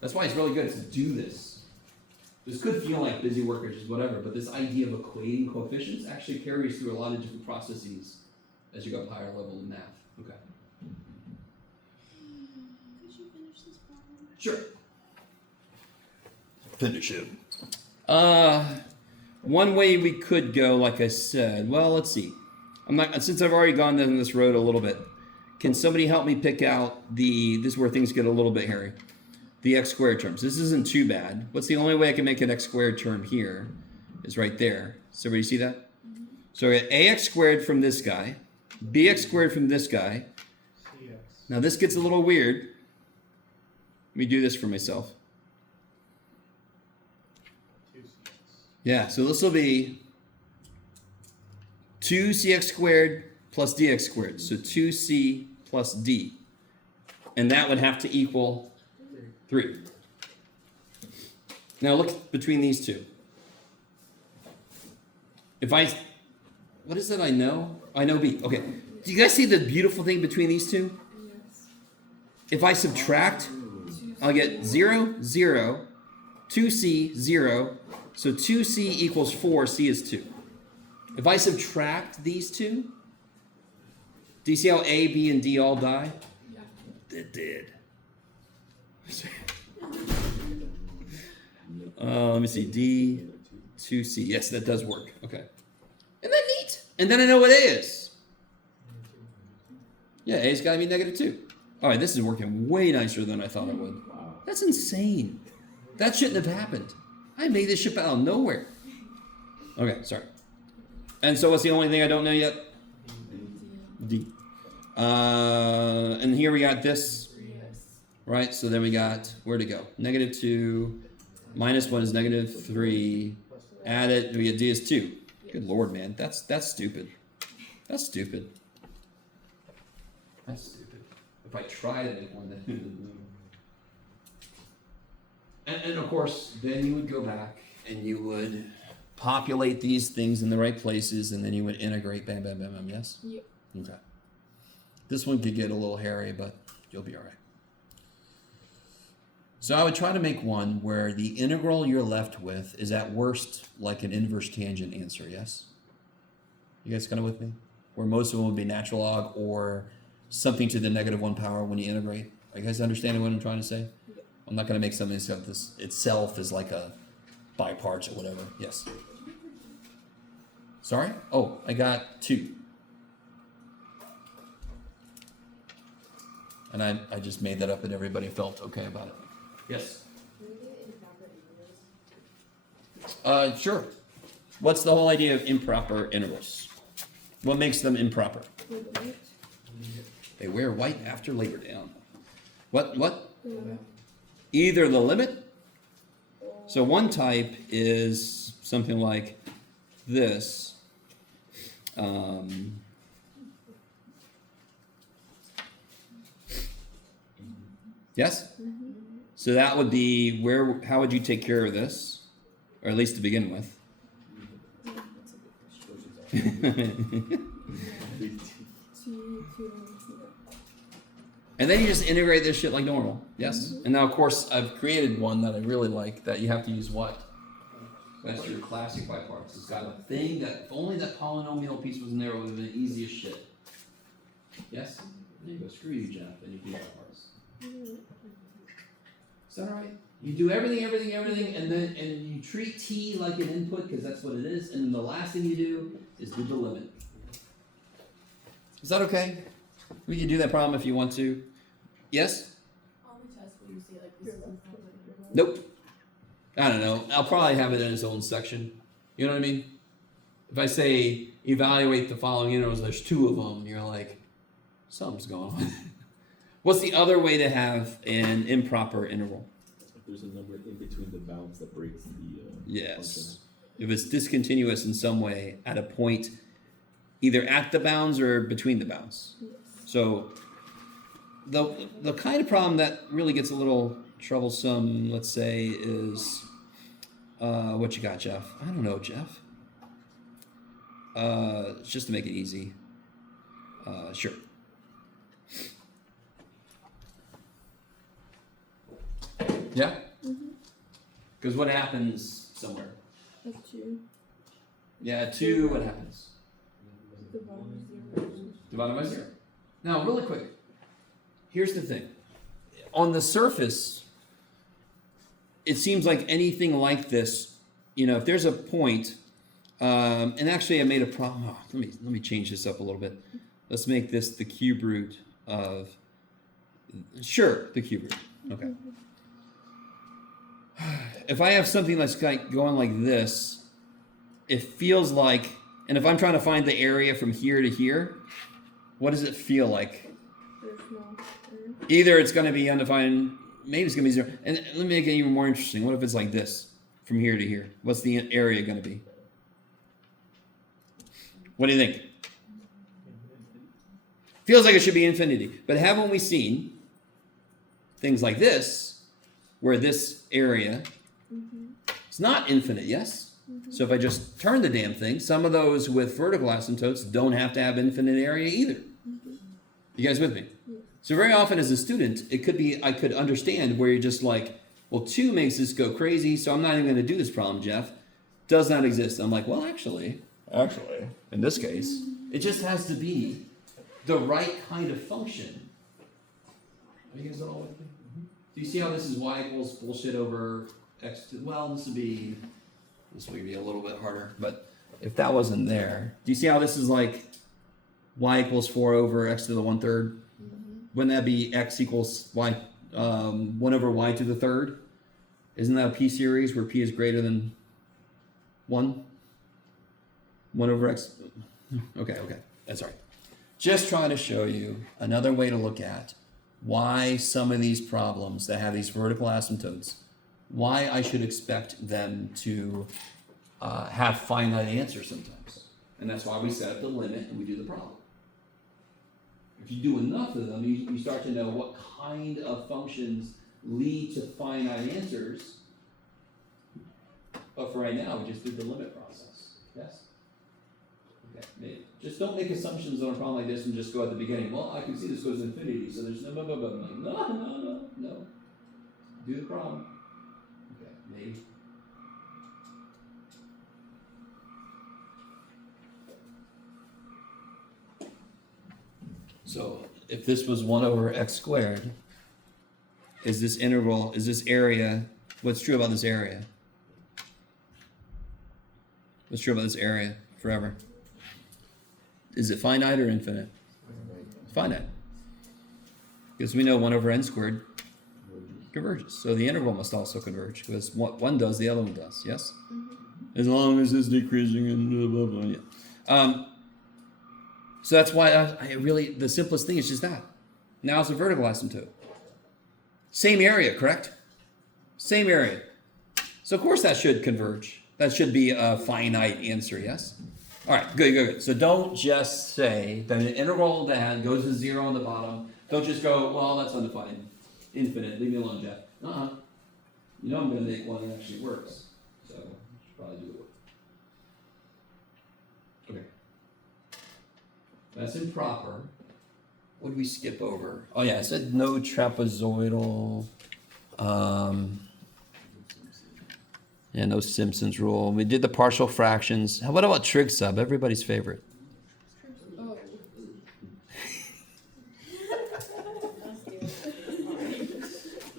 That's why it's really good to do this. This could feel like busy work or just whatever, but this idea of equating coefficients actually carries through a lot of different processes as you go up higher level in math. Okay. Could you finish this problem? Sure. Finish it. one way we could go, like I said, well, let's see. Since I've already gone down this road a little bit, can somebody help me pick out this is where things get a little bit hairy. The x squared terms. This isn't too bad. What's the only way I can make an x squared term here is right there. Does everybody see that? So I get ax squared from this guy, bx squared from this guy. CX. Now this gets a little weird. Let me do this for myself. 2CX. Yeah, so this will be 2cx squared plus dx squared. So 2c plus d. And that would have to equal 3. Now look between these two. What is it I know? I know b. Okay. Do you guys see the beautiful thing between these two? Yes. If I subtract, I'll get 0, 0, 2c, 0. So 2c equals 4, c is 2. If I subtract these two, do you see how a, b, and d all die? Yeah. It did. Let me see. D, 2c. Yes, that does work. Okay. Isn't that neat? And then I know what a is. Yeah, a's got to be -2. All right, this is working way nicer than I thought it would. Wow. That's insane. That shouldn't have happened. I made this ship out of nowhere. Okay, sorry. And so what's the only thing I don't know yet? D. And here we got this, Yes. right? So then we got, where'd it go? -2, -1 is -3. Add it, we get D is 2. Good Lord, man. That's stupid. That's stupid. That's stupid. If I try to make one, then... And of course, then you would go back and you would populate these things in the right places, and then you would integrate, bam, bam, bam, bam, yes? Yep. Okay. This one could get a little hairy, but you'll be all right. So I would try to make one where the integral you're left with is at worst like an inverse tangent answer, yes? You guys kind of with me? Where most of them would be natural log or something to the -1 power when you integrate. Are you guys understanding what I'm trying to say? I'm not going to make something so this itself is like a by parts or whatever. Yes. Sorry? Oh, I got 2. And I just made that up and everybody felt okay about it. Yes. Sure. What's the whole idea of improper integrals? What makes them improper? They wear white after Labor Day. What? Either the limit. So one type is something like this. Yes? So that would be how would you take care of this? Or at least to begin with. And then you just integrate this shit like normal. Yes? And now, of course, I've created one that I really like that you have to use what? That's your classic by parts. It's got a thing that if only that polynomial piece was in there, it would have been the easiest shit. Yes? There you go. Screw you, Jeff, and you do by parts. Is that all right? You do everything, and you treat t like an input because that's what it is, and then the last thing you do is do the limit. Is that okay? We can do that problem if you want to. Yes? On the test, will you say like this is not like Nope. I don't know. I'll probably have it in its own section. You know what I mean? If I say evaluate the following integrals, there's 2 of them, and you're like, something's going on. What's the other way to have an improper integral? If there's a number in between the bounds that breaks the Yes. If it's discontinuous in some way at a point, either at the bounds or between the bounds. So the kind of problem that really gets a little troublesome, let's say, is what you got, Jeff? I don't know, Jeff. Just to make it easy. Sure. Yeah? Because what happens somewhere? That's 2. Yeah, 2, what happens? The bottom is 0. Divided by 0. Now, really quick. Here's the thing. On the surface, it seems like anything like this, if there's a point And actually, I made a problem. Oh, let me change this up a little bit. Let's make this the cube root of. Sure, the cube root. Okay. If I have something that's like going like this, it feels like, and if I'm trying to find the area from here to here, what does it feel like? There's no. Either it's going to be undefined, maybe it's going to be 0. And let me make it even more interesting. What if it's like this, from here to here? What's the area going to be? What do you think? Feels like it should be infinity. But haven't we seen things like this, where this area is not infinite, yes? So if I just turn the damn thing, some of those with vertical asymptotes don't have to have infinite area either. You guys with me? So very often as a student, it could be, I could understand where you're just like, well, 2 makes this go crazy, so I'm not even going to do this problem, Jeff. Does not exist. I'm like, well, actually, in this case, it just has to be the right kind of function. Are you guys all with me? Do you see how this is y equals bullshit over x to, well, this would be a little bit harder, but if that wasn't there, do you see how this is like y equals 4 over x to the 1/3? Wouldn't that be x equals y, 1 over y to the 3rd? Isn't that a p series where p is greater than 1? 1 over x. Okay, that's right. Just trying to show you another way to look at why some of these problems that have these vertical asymptotes, why I should expect them to have finite answers sometimes. And that's why we set up the limit and we do the problem. If you do enough of them, you start to know what kind of functions lead to finite answers. But for right now, we just did the limit process. Yes? Okay. Just don't make assumptions on a problem like this and just go at the beginning. Well, I can see this goes to infinity, so there's no blah, blah, blah. I'm like, no. Do the problem. Okay, maybe. So if this was 1 over x squared, is this area, what's true about this area? What's true about this area forever? Is it finite or infinite? Finite. Because we know 1 over n squared converges. So the interval must also converge, because one does, the other one does, yes? As long as it's decreasing and blah, blah, blah, yeah. So that's why I really, the simplest thing is just that. Now it's a vertical asymptote. Same area, correct? Same area. So of course that should converge. That should be a finite answer, yes? All right, good. So don't just say that an integral that goes to 0 on the bottom. Don't just go, well, that's undefined, infinite. Leave me alone, Jeff. You know I'm going to make one that actually works. So I should probably do it. Okay. That's improper. What did we skip over? Oh yeah, I said no trapezoidal. Yeah, no Simpsons rule. We did the partial fractions. What about trig sub? Everybody's favorite. Oh.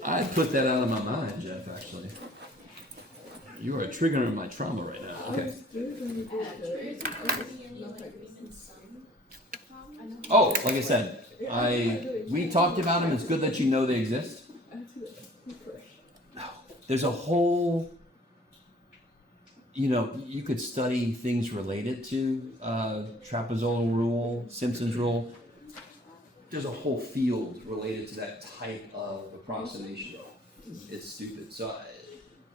I put that out of my mind, Jeff, actually. You are triggering my trauma right now. Okay. Oh, like I said, we talked about them. It's good that you know they exist. There's a whole, you could study things related to trapezoidal rule, Simpson's rule. There's a whole field related to that type of approximation. It's stupid. So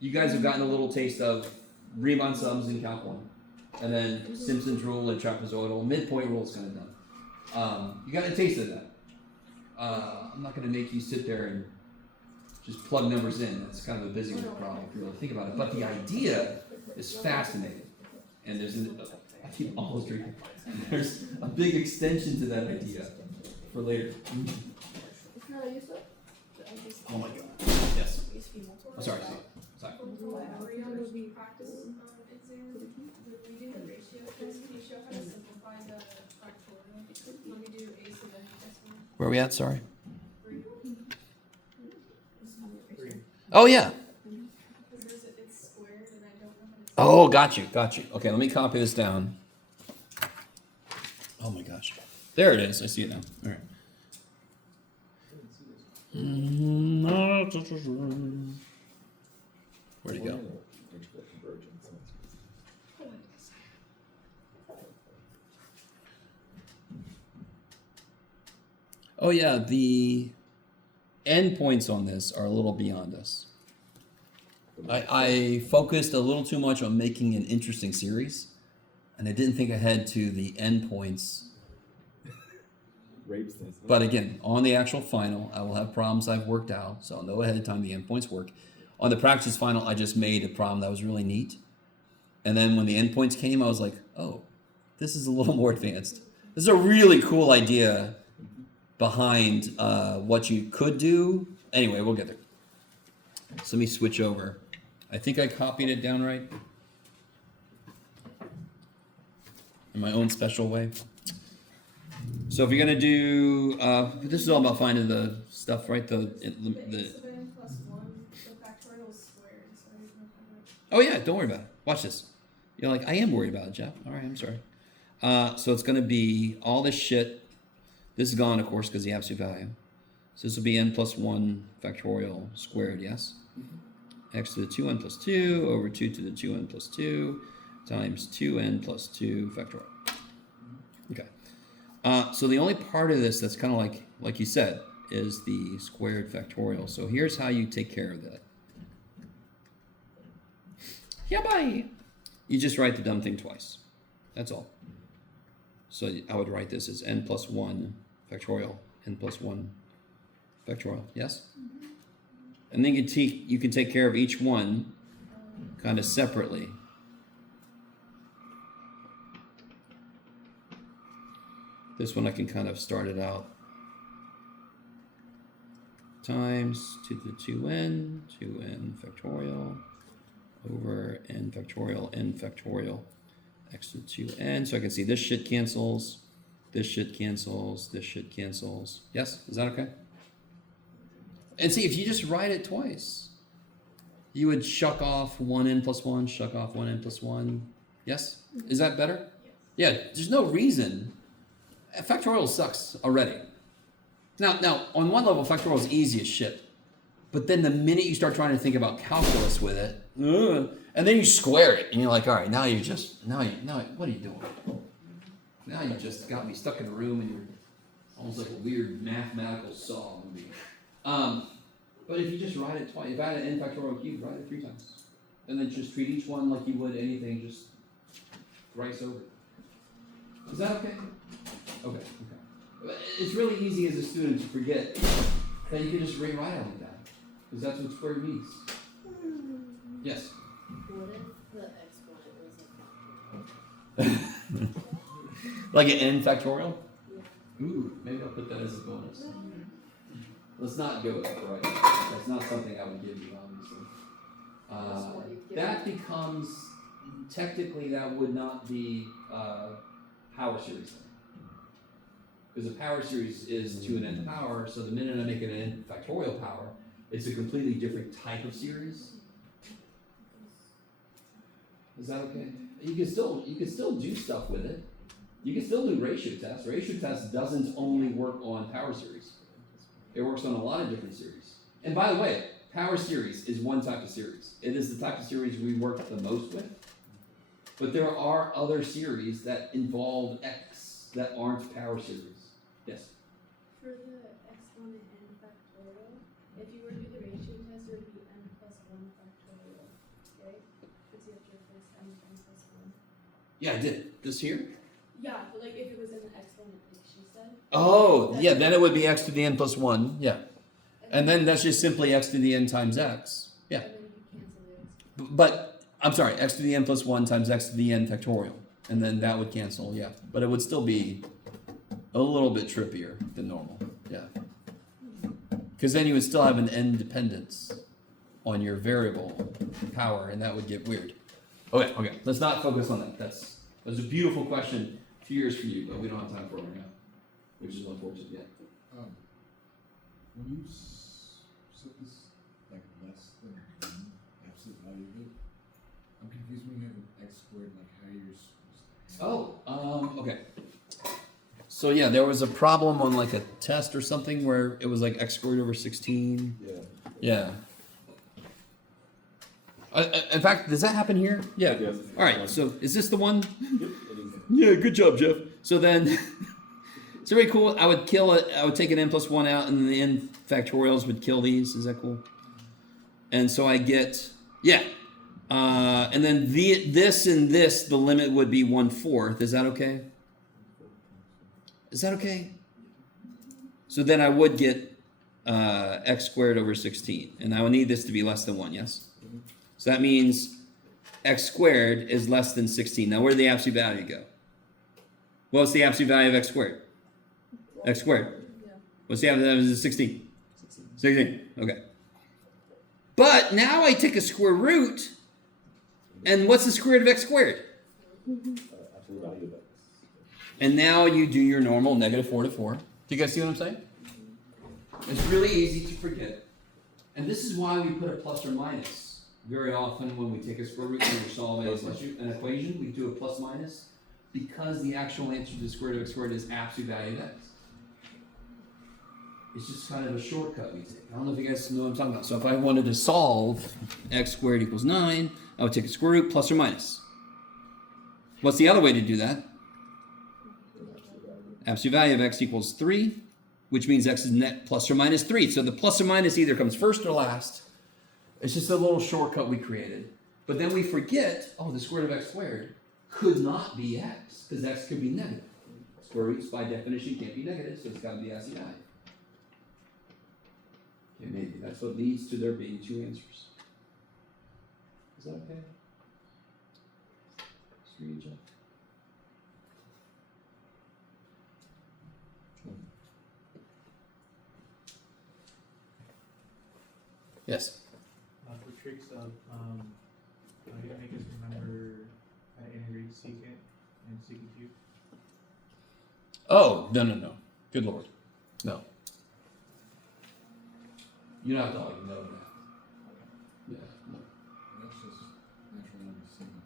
you guys have gotten a little taste of Riemann sums in Calc 1, and then Simpson's rule and trapezoidal. Midpoint rule is kind of done. You got a taste of that. I'm not going to make you sit there and just plug numbers in. That's kind of a busy problem if you really think about it. But the idea is fascinating. And I keep almost drinking. There's a big extension to that idea for later. Oh my God. Yes. I'm sorry. Practice exam with reading the ratio test. Can you show how to simplify the factorial? Let me do a to the test one. Where are we at? Sorry. Oh yeah. Because it's squared and I don't know how to Oh, got you. Okay, let me copy this down. Oh my gosh. There it is. I see it now. All right. Where'd it go? Integral convergence. Oh yeah, the endpoints on this are a little beyond us. I focused a little too much on making an interesting series, and I didn't think ahead to the endpoints. Rapes this. But again, on the actual final, I will have problems I've worked out, so I'll know ahead of time the endpoints work. On the practice final, I just made a problem that was really neat. And then when the endpoints came, I was like, oh, this is a little more advanced. This is a really cool idea behind what you could do. Anyway, we'll get there. So let me switch over. I think I copied it down right. In my own special way. So if you're gonna do, this is all about finding the stuff, right? The N plus 1, the factorial is squared, so there's no kind of... Oh yeah, don't worry about it. Watch this. You're like, I am worried about it, Jeff. All right, I'm sorry. So it's gonna be all this shit. This is gone, of course, because the absolute value. So this will be n plus 1 factorial squared, yes? X to the 2n plus 2 over 2 to the 2n plus 2 times 2n plus 2 factorial. Okay. So the only part of this that's kind of like you said, is the squared factorial. So here's how you take care of that. Yeah, bye. You just write the dumb thing twice. That's all. So I would write this as n plus 1 factorial, n plus 1 factorial, yes? And then you can take care of each one kind of separately. This one I can kind of start it out. Times 2 to the 2n factorial over n factorial, x to the 2n. So I can see this shit cancels, this shit cancels, this shit cancels. Yes, is that okay? And see, if you just write it twice, you would shuck off 1n plus 1, shuck off 1n plus 1. Yes? Is that better? Yeah, there's no reason. Factorial sucks already. Now, on one level, factorial is easy as shit. But then the minute you start trying to think about calculus with it, and then you square it, and you're like, all right, now what are you doing? Now you just got me stuck in a room, and you're almost like a weird mathematical saw movie. But if you just write it twice, if I had an n factorial cube, write it 3 times. And then just treat each one like you would anything, just thrice over. Is that okay? Okay. It's really easy as a student to forget that you can just rewrite it like that. Because that's what squared means. Yes? What if the exponent was a factorial? Like an n factorial? Yeah. Ooh, maybe I'll put that as a bonus. Let's not go that right. That's not something I would give you, obviously. That becomes, technically that would not be power series. Because a power series is to an n power, so the minute I make it an n factorial power, it's a completely different type of series. Is that okay? You can still do stuff with it. You can still do ratio tests. Ratio test doesn't only work on power series. It works on a lot of different series. And by the way, power series is one type of series. It is the type of series we work the most with. But there are other series that involve x that aren't power series. Yes? For the exponent n factorial, if you were to do the ratio test, it would be n plus 1 factorial, right? Because you have to replace n plus 1. Yeah, I did. This here? Yeah, but like if it was in the exponent, like she said. Oh, yeah, then it would be x to the n plus 1. Yeah. And then that's just simply x to the n times x. Yeah. And then you cancel the exponent. But, I'm sorry, x to the n plus 1 times x to the n factorial. And then that would cancel, yeah. But it would still be a little bit trippier than normal. Yeah. Because then you would still have an n dependence on your variable power, and that would get weird. Okay. Let's not focus on that. That was a beautiful question 2 years for you, but we don't have time for it right now, which is unfortunate. Yeah. When you said this like less than 1 absolute value of it, I'm confused when you have an X squared, like how you're supposed Oh, okay. So yeah, there was a problem on like a test or something where it was like x squared over 16. Yeah. Yeah. In fact, does that happen here? Yeah. It does. All right. So is this the one? Yep, it is. Yeah. Good job, Jeff. So then, it's very cool. I would kill it. I would take an n plus 1 out, and then the n factorials would kill these. Is that cool? And so I get, yeah. And then this and this, the limit would be 1/4. Is that okay? Is that okay? So then I would get x squared over 16. And I would need this to be less than 1, yes? So that means x squared is less than 16. Now where did the absolute value go? What's the absolute value of x squared? X squared. Yeah. What's the absolute value of 16? 16. Okay. But now I take a square root, and what's the square root of x squared? Absolute value of X. And now you do your normal -4 to 4. Do you guys see what I'm saying? It's really easy to forget. And this is why we put a plus or minus. Very often when we take a square root and we're solving an equation, we do a plus minus because the actual answer to the square root of x squared is absolute value of x. It's just kind of a shortcut we take. I don't know if you guys know what I'm talking about. So if I wanted to solve x squared equals 9, I would take a square root plus or minus. What's the other way to do that? Absolute value of x equals 3, which means x is net plus or minus 3. So the plus or minus either comes first or last. It's just a little shortcut we created. But then we forget, oh, the square root of x squared could not be x, because x could be negative. Square roots, by definition, can't be negative, so it's got to be absolute value. Okay, maybe. That's what leads to there being 2 answers. Is that okay? Just read, Jeff. Yes. For tricks of, how do you make us remember integrate secant and secant cube? Oh, no. Good Lord. No. You don't have to argue, no. Yeah, no. That's just natural number sigma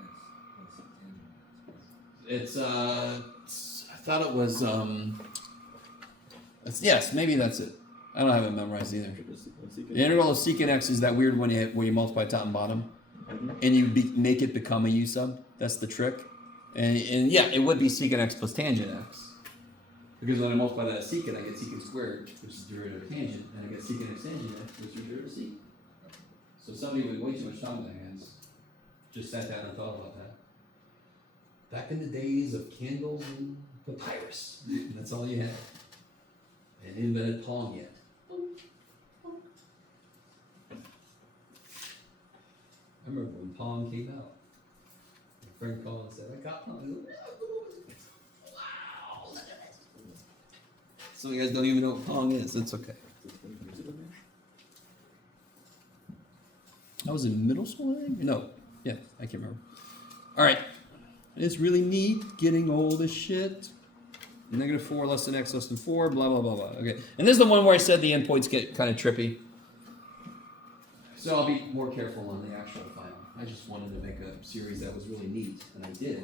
X plus tangent X. It's I thought it was, yes, maybe that's it. I don't have it memorized either. The integral of secant x is that weird when where you multiply top and bottom, and you make it become a u sub. That's the trick. And yeah, it would be secant x plus tangent x. Because when I multiply that secant, I get secant squared, which is the derivative of tangent, and I get secant x tangent x, which is the derivative of secant. So somebody with way too much time on their hands just sat down and thought about that. Back in the days of candles and papyrus, that's all you had. And invented Pong yet. I remember when Pong came out. My friend called and said, I got Pong. I go, wow, look at this. Some of you guys don't even know what Pong is. It's okay. I was in middle school, I think? No. Yeah, I can't remember. All right. It's really neat getting old as shit. -4 less than x less than 4, blah, blah, blah, blah. Okay. And this is the one where I said the endpoints get kind of trippy. So I'll be more careful on the actual final. I just wanted to make a series that was really neat, and I did,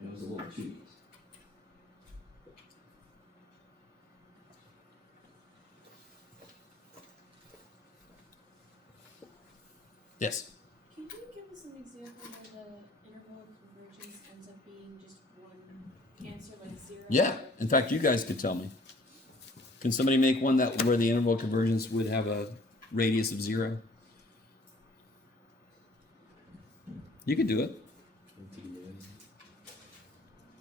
and it was a little too neat. Yes? Can you give us an example where the interval of convergence ends up being just one answer, like 0? Yeah. In fact, you guys could tell me. Can somebody make one that where the interval of convergence would have a radius of 0? You could do it. Into the n.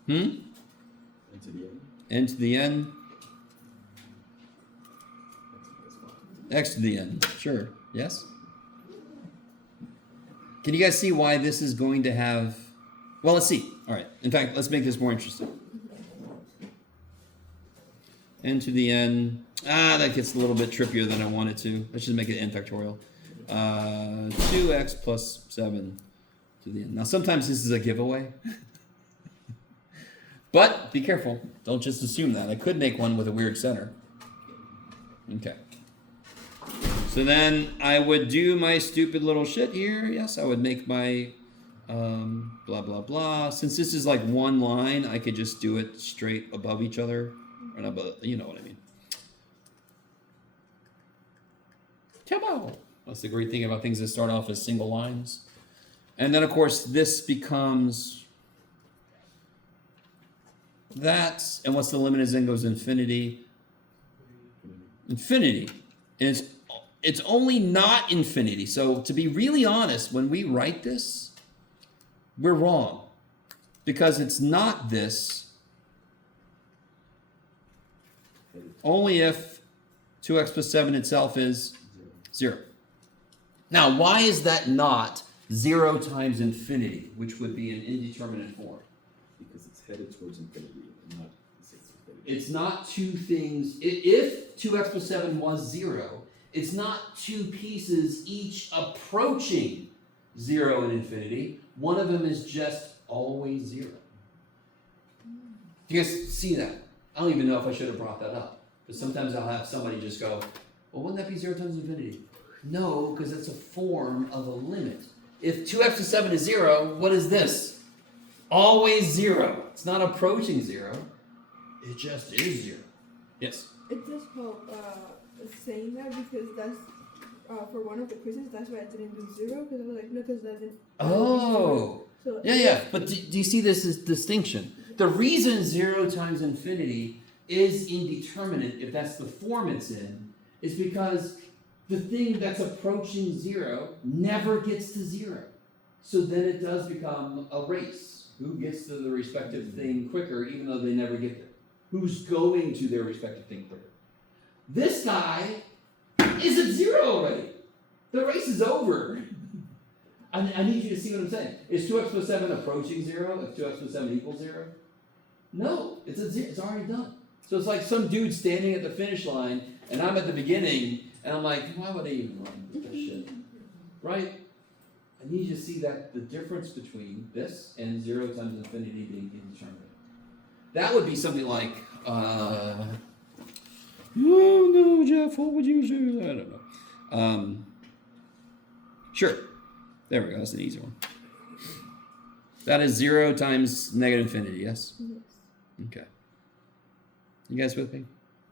Hmm? Into the n. N to the n. X to the n. Sure. Yes? Can you guys see why this is going to have... Well, let's see. All right. In fact, let's make this more interesting. N to the n. That gets a little bit trippier than I want it to. Let's just make it n factorial. 2x plus 7 to the n. Now, sometimes this is a giveaway. But be careful. Don't just assume that. I could make one with a weird center. Okay. So then I would do my stupid little shit here. Yes, I would make my Blah blah blah. Since this is like one line, I could just do it straight above each other, or above, you know what I mean. Tabo. That's the great thing about things that start off as single lines. And then of course this becomes that, and what's the limit as n goes infinity? Infinity. And it's only not infinity. So to be really honest, when we write this, we're wrong. Because it's not this. Only if 2x plus 7 itself is 0. Now, why is that not 0 times infinity, which would be an indeterminate form? Because it's headed towards infinity and not infinity. It's not two things. If 2x plus 7 was 0, it's not two pieces each approaching 0 and infinity. One of them is just always 0. Do you guys see that? I don't even know if I should have brought that up. Because sometimes I'll have somebody just go, well, wouldn't that be 0 times infinity? No, because it's a form of a limit. If 2x to 7 is 0, what is this? Always 0. It's not approaching 0. It just is 0. Yes? It does help saying that because that's for one of the quizzes. That's why I didn't do 0 because I was like, no, because that didn't. Oh. So Yeah. But do you see this as distinction? The reason 0 times infinity is indeterminate, if that's the form it's in, is because the thing that's approaching 0 never gets to 0. So then it does become a race. Who gets to the respective thing quicker, even though they never get there? Who's going to their respective thing quicker? This guy is at 0 already. The race is over. I need you to see what I'm saying. Is 2x plus 7 approaching 0 if 2x plus 7 equals 0? No, it's at 0. It's already done. So it's like some dude standing at the finish line, and I'm at the beginning, and I'm like, why would I even run with this shit? Right? I need you to see that the difference between this and 0 times infinity being indeterminate. That would be something like, oh no, Jeff, what would you do? I don't know. Sure. There we go. That's an easy one. That is 0 times negative infinity, yes? Yes. Okay. You guys with me?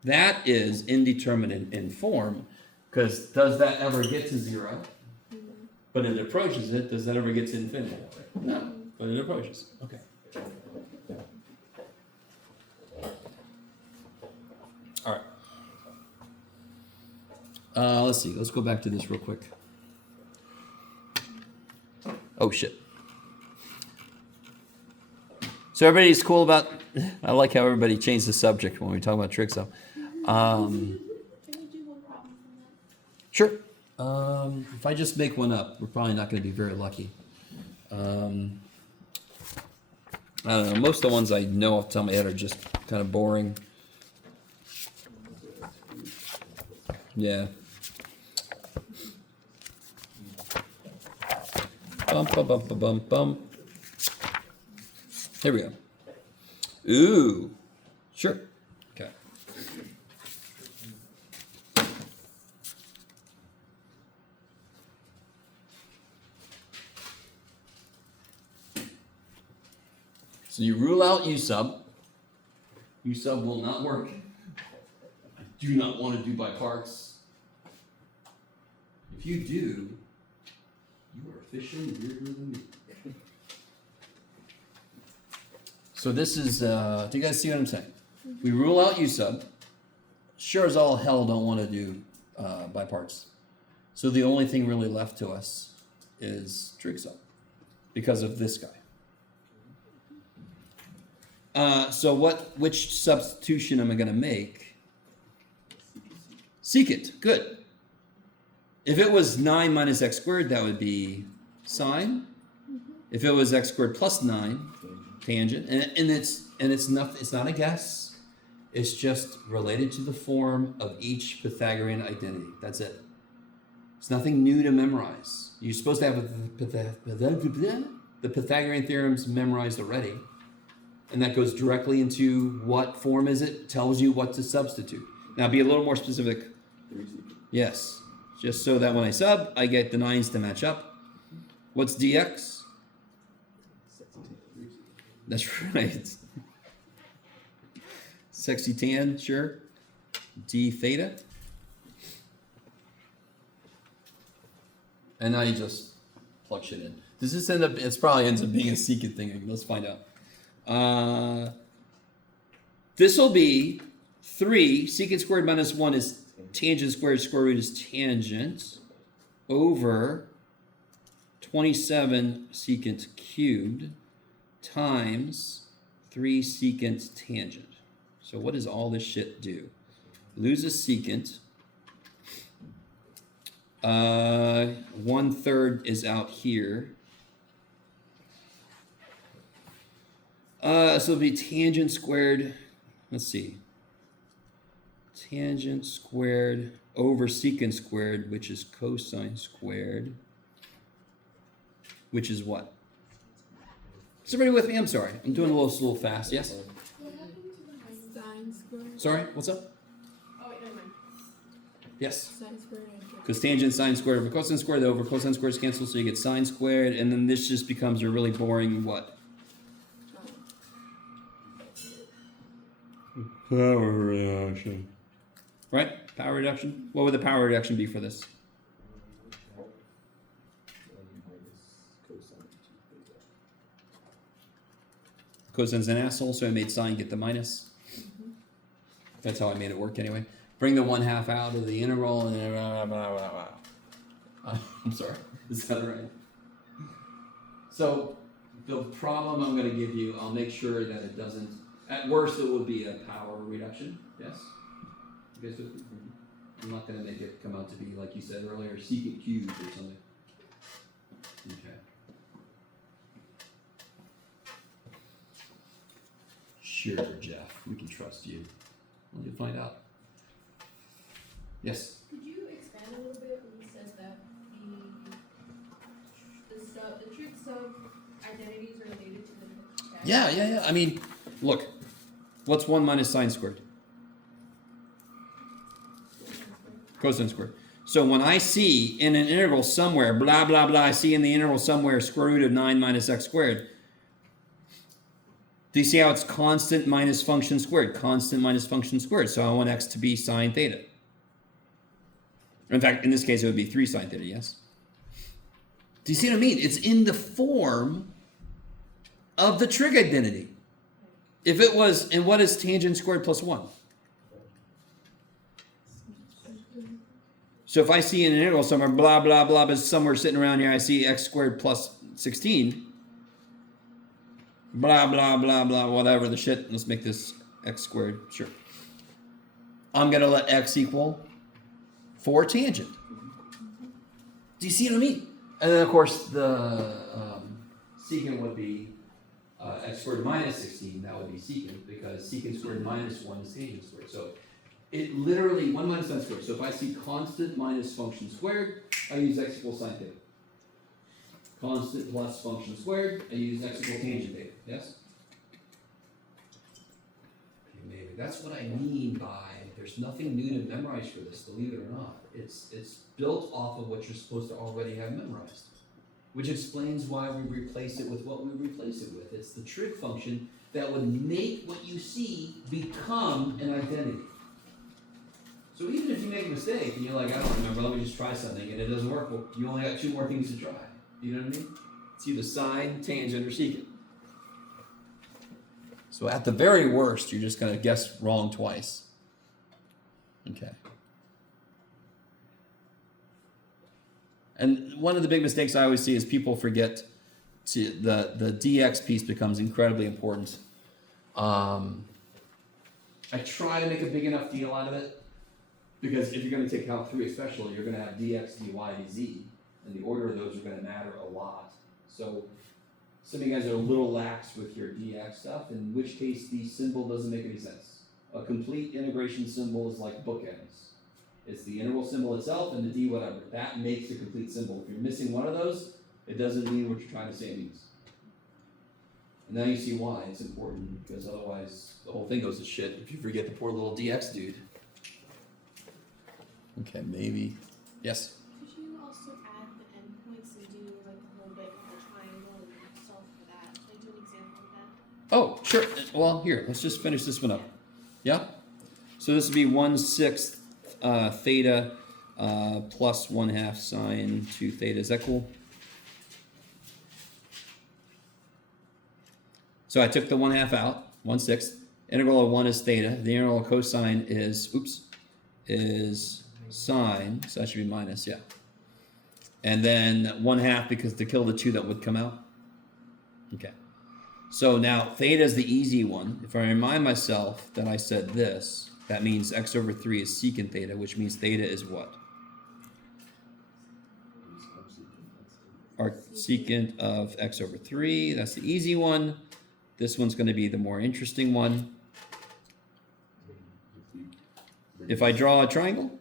That is indeterminate in form, because does that ever get to 0? But it approaches it. Does that ever get to infinity? No, but it approaches. Okay. All right. Let's see. Let's go back to this real quick. Oh, shit. So everybody's cool about... I like how everybody changed the subject when we talk about tricks, though. Can you do one problem from that? Sure. If I just make one up, we're probably not going to be very lucky. I don't know. Most of the ones I know off the top of my head are just kind of boring. Yeah. Bump, bump, bump, bump, bump, bump. Here we go. Ooh. Sure. Okay. So you rule out U sub. U sub will not work. I do not want to do by parts. If you do, you are fishing weirder than me. So this is, do you guys see what I'm saying? We rule out U sub. Sure as all hell don't want to do by parts. So the only thing really left to us is trig sub because of this guy. So which substitution am I going to make? Secant. Good. If it was 9 minus x squared, that would be sine. If it was x squared plus 9, tangent. And it's not a guess. It's just related to the form of each Pythagorean identity. That's it. It's nothing new to memorize. You're supposed to have the Pythagorean theorems memorized already. And that goes directly into what form is it, tells you what to substitute. Now be a little more specific. Yes. Just so that when I sub, I get the 9s to match up. What's dx? That's right. Sexy tan, sure. D theta. And now you just plug shit in. Does this end up, it's probably ends up being a secant thing. Let's find out. This will be 3, secant squared minus 1 is tangent squared, square root is tangent, over 27 secant cubed times 3 secant tangent. So what does all this shit do? Lose a secant. 1/3 is out here. So it'll be tangent squared. Let's see. Tangent squared over secant squared, which is cosine squared. Which is what? Is everybody with me? I'm sorry. I'm doing a little fast. Yes? What happened to the minus? Sine squared. Sorry? What's up? Oh wait, never mind. Yes. Sine squared. Because tangent sine squared over cosine squared, over cosine squared is canceled, so you get sine squared, and then this just becomes a really boring what? Power reduction. Right? Power reduction? What would the power reduction be for this? Cosine's an asshole, so I made sine get the minus. That's how I made it work anyway. Bring the 1/2 out of the integral and then blah, blah, blah, blah. I'm sorry. Is that right? So the problem I'm going to give you, I'll make sure that it doesn't. At worst, it would be a power reduction. Yes. You guys with me? I'm not going to make it come out to be like you said earlier, secant cubed or something. Okay. Sure, Jeff. We can trust you. Well, you'll find out. Yes. Could you expand a little bit when you said that the trig sub identities are related to the trig? Yeah. I mean, look. What's 1 minus sine squared? Cosine squared. So when I see in an integral somewhere, blah, blah, blah, I see in the integral somewhere square root of 9 minus x squared. Do you see how it's constant minus function squared? Constant minus function squared. So I want x to be sine theta. In fact, in this case, it would be 3 sine theta, yes? Do you see what I mean? It's in the form of the trig identity. If it was, and what is tangent squared plus 1? So if I see an integral somewhere, blah, blah, blah, but somewhere sitting around here, I see x squared plus 16. Blah, blah, blah, blah, whatever the shit. Let's make this x squared, sure. I'm going to let x equal 4 tangent. Do you see what I mean? And then, of course, the secant would be x squared minus 16. That would be secant, because secant squared minus 1 is tangent squared. So it literally, 1 minus sine squared. So if I see constant minus function squared, I use x equals sine theta. Constant plus function squared, I use x equals tangent theta. Yes? Okay, maybe. That's what I mean by there's nothing new to memorize for this, believe it or not. It's built off of what you're supposed to already have memorized. Which explains why we replace it with what we replace it with. It's the trig function that would make what you see become an identity. So even if you make a mistake and you're like, I don't remember, let me just try something, and it doesn't work, well, you only got 2 more things to try. You know what I mean? It's either sine, tangent, or secant. So at the very worst, you're just going to guess wrong twice. Okay. And one of the big mistakes I always see is people forget to the dx piece becomes incredibly important. I try to make a big enough deal out of it, because if you're going to take Calc 3 especially, you're going to have dx, dy, dz, and the order of those are going to matter a lot. So some of you guys are a little lax with your dx stuff, in which case the symbol doesn't make any sense. A complete integration symbol is like bookends. It's the integral symbol itself and the d whatever. That makes a complete symbol. If you're missing one of those, it doesn't mean what you're trying to say it means. And now you see why it's important, because otherwise the whole thing goes to shit if you forget the poor little dx dude. Okay, maybe. Yes? Could you also add the endpoints and do like a little bit of the triangle and solve for that? Can I do an example of that? Well, here, let's just finish this one up. Yeah? So this would be 1/6 theta plus 1/2 sine 2 theta. Is that cool? So I took the 1/2 out, 1/6. Integral of 1 is theta. The integral of cosine is, is sine. So that should be minus, yeah. And then 1/2 because to kill the 2 that would come out. Okay. So now theta is the easy one. If I remind myself that I said this, that means x over 3 is secant theta, which means theta is what? Arcsecant of x over 3. That's the easy one. This one's going to be the more interesting one. If I draw a triangle,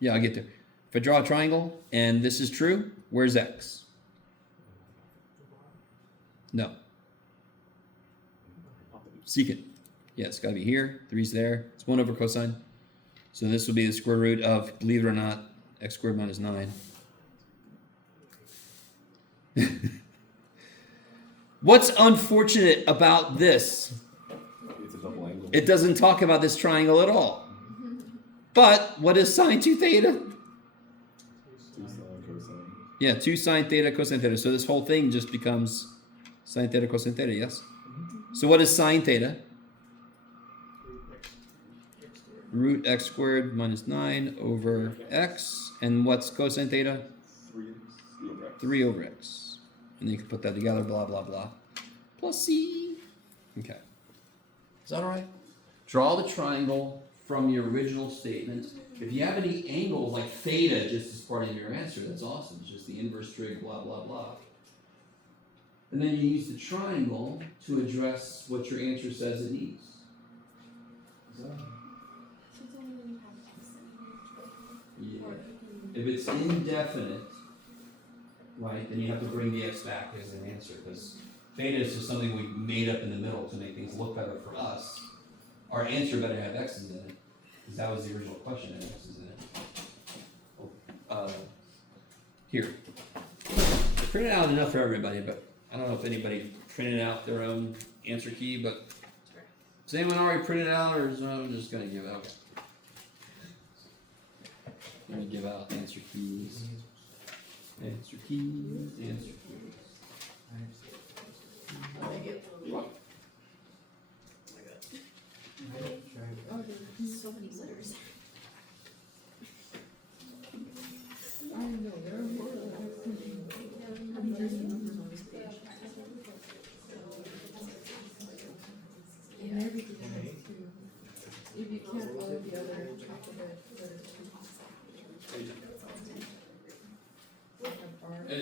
yeah, I'll get there. If I draw a triangle and this is true, where's x? No. Secant. Yeah, it's got to be here. 3's there. It's 1 over cosine. So this will be the square root of, believe it or not, x squared minus 9. What's unfortunate about this? It's a double angle. It doesn't talk about this triangle at all. But what is sine 2 theta? 2 sine cosine. Yeah, 2 sine theta cosine theta. So this whole thing just becomes sine theta cosine theta, yes? So what is sine theta? Root x squared minus 9 over x. And what's cosine theta? 3 over x. 3 over x. And then you can put that together, blah, blah, blah. Plus c. Okay. Is that all right? Draw the triangle from your original statement. If you have any angles like theta just as part of your answer, that's awesome. It's just the inverse trig, blah, blah, blah. And then you use the triangle to address what your answer says it needs. Is that all right? So it's only when you have x that you Yeah. or you can If it's indefinite, right, then you have to bring the x back as an answer, because theta is just something we made up in the middle to make things look better for us. Our answer better have x's in it, because that was the original question, had x's in it. Here. I printed out enough for everybody, but I don't know if anybody printed out their own answer key, but does anyone already print it out, or is I'm just gonna give it? Okay. Let me give out answer keys. Answer keys, answer keys. so many letters. I know, there are more than and everything else too. If you can't follow the other alphabet letters too. Like R, A,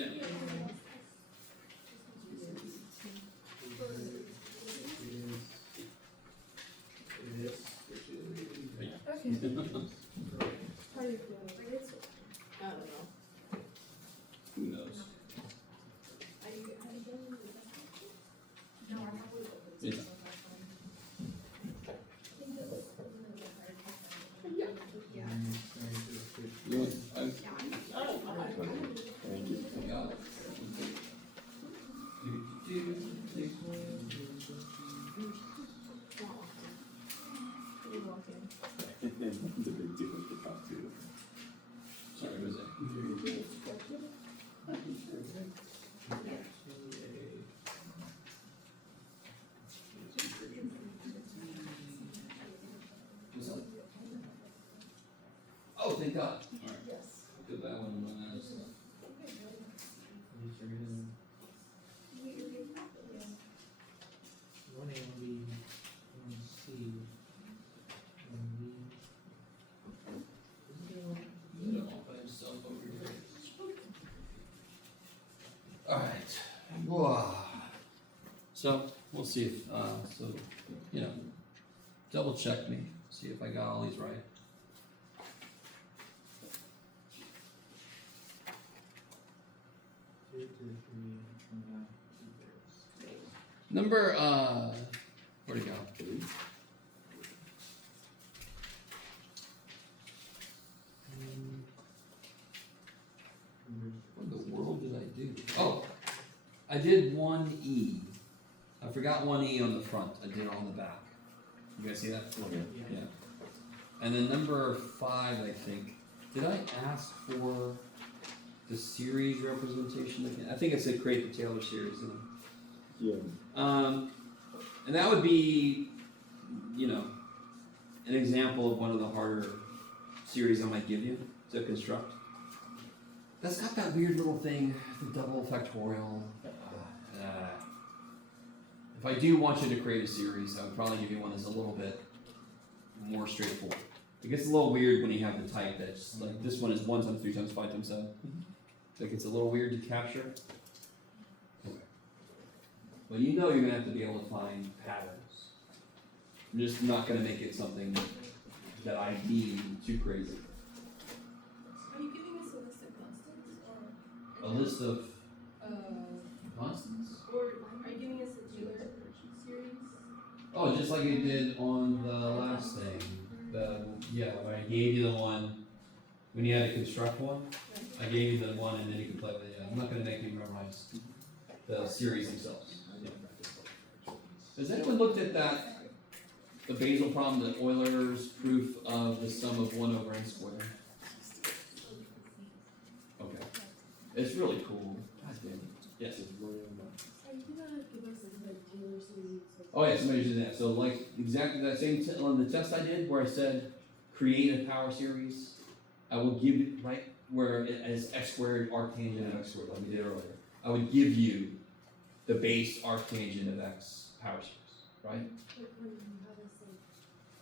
Okay. How do you feel? I don't know. Who knows? Yeah. You want- Thank you. I got it. You're welcome. It's a big deal with the top two. Sorry, what was that? What's that? Oh, thank God. All right. Yes. Put that one on that stuff. One A, one B, one C, one D. Put it all by himself over here. All right. Whoa. So we'll see if you know, double check me, see if I got all these right. Two, two, three, one, half, 2/3. Number where'd it go? What in the world did I do? Oh, I did 1E. I forgot forgot one E on the front. I did it on the back. You guys see that? Yeah. And then number 5, I think. Did I ask for the series representation again? I think I said create the Taylor series. Didn't I? Yeah. And that would be, an example of one of the harder series I might give you to construct. That's got that weird little thing, the double factorial. If I do want you to create a series, I would probably give you one that's a little bit more straightforward. It gets a little weird when you have the type that's like this one is 1 times 3 times 5 times 7. So it gets a little weird to capture. Okay. But you're gonna have to be able to find patterns. I'm just not gonna make it something that I deem too crazy. Are you giving us a list of constants or? A list of constants? Or are you giving us a Taylor series? Oh, just like you did on the last thing. When I gave you the one when you had to construct one. I gave you the one and then you can play with it. I'm not gonna make you memorize the series themselves. Yeah. Has anyone looked at the Basel problem, the Euler's proof of the sum of 1 over n squared? Okay. It's really cool. God damn it. Yes. Are you gonna give us the Taylor series? Oh yeah, somebody did that. So like exactly that same on the test I did where I said create a power series, I will give it right where it is x squared arctangent of x squared like we did earlier. I would give you the base arctangent of x power series, right?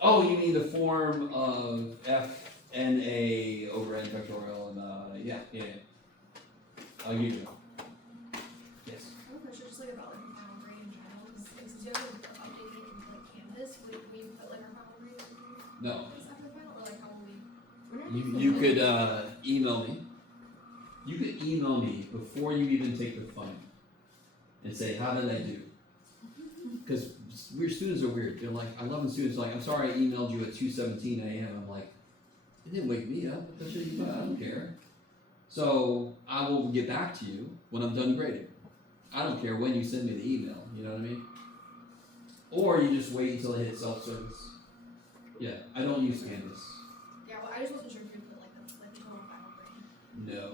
Oh, you mean the form of f n a over n factorial and yeah. I'll give you that. Yes. I have a question just like about like final grade in general. Because the other updated in like Canvas, would we put like our final grade No. after final, or like how will we? You could email me. You could email me before you even take the final and say, how did I do? Because weird students are weird. They're like, I love when students are like, I'm sorry I emailed you at 2:17 a.m. I'm like, it didn't wake me up. What the shit you thought? I don't care. So I will get back to you when I'm done grading. I don't care when you send me the email. You know what I mean? Or you just wait until I hit self-service. Yeah, I don't use Canvas. Yeah, well, I just wasn't sure if you put like the total final grade. No,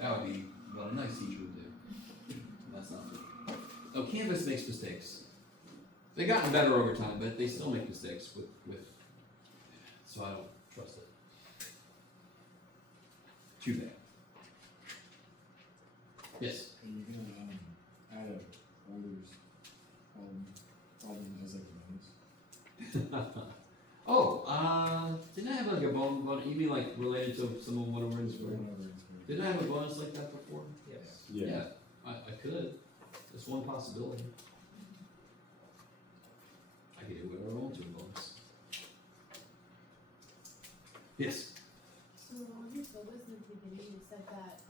that would be what a nice teacher would do. That's not true. No, Canvas makes mistakes. They've gotten better over time, but they still make mistakes with so I don't trust it. Too bad. Yes. And you're gonna add a Euler's problem as like a bonus. Didn't I have like a bonus? You mean like related to some of what we're in square? Didn't I have a bonus like that before? Yes. Yeah. I could. That's one possibility. I could do whatever I want to a bonus. Yes. So on your syllabus in the beginning, you said that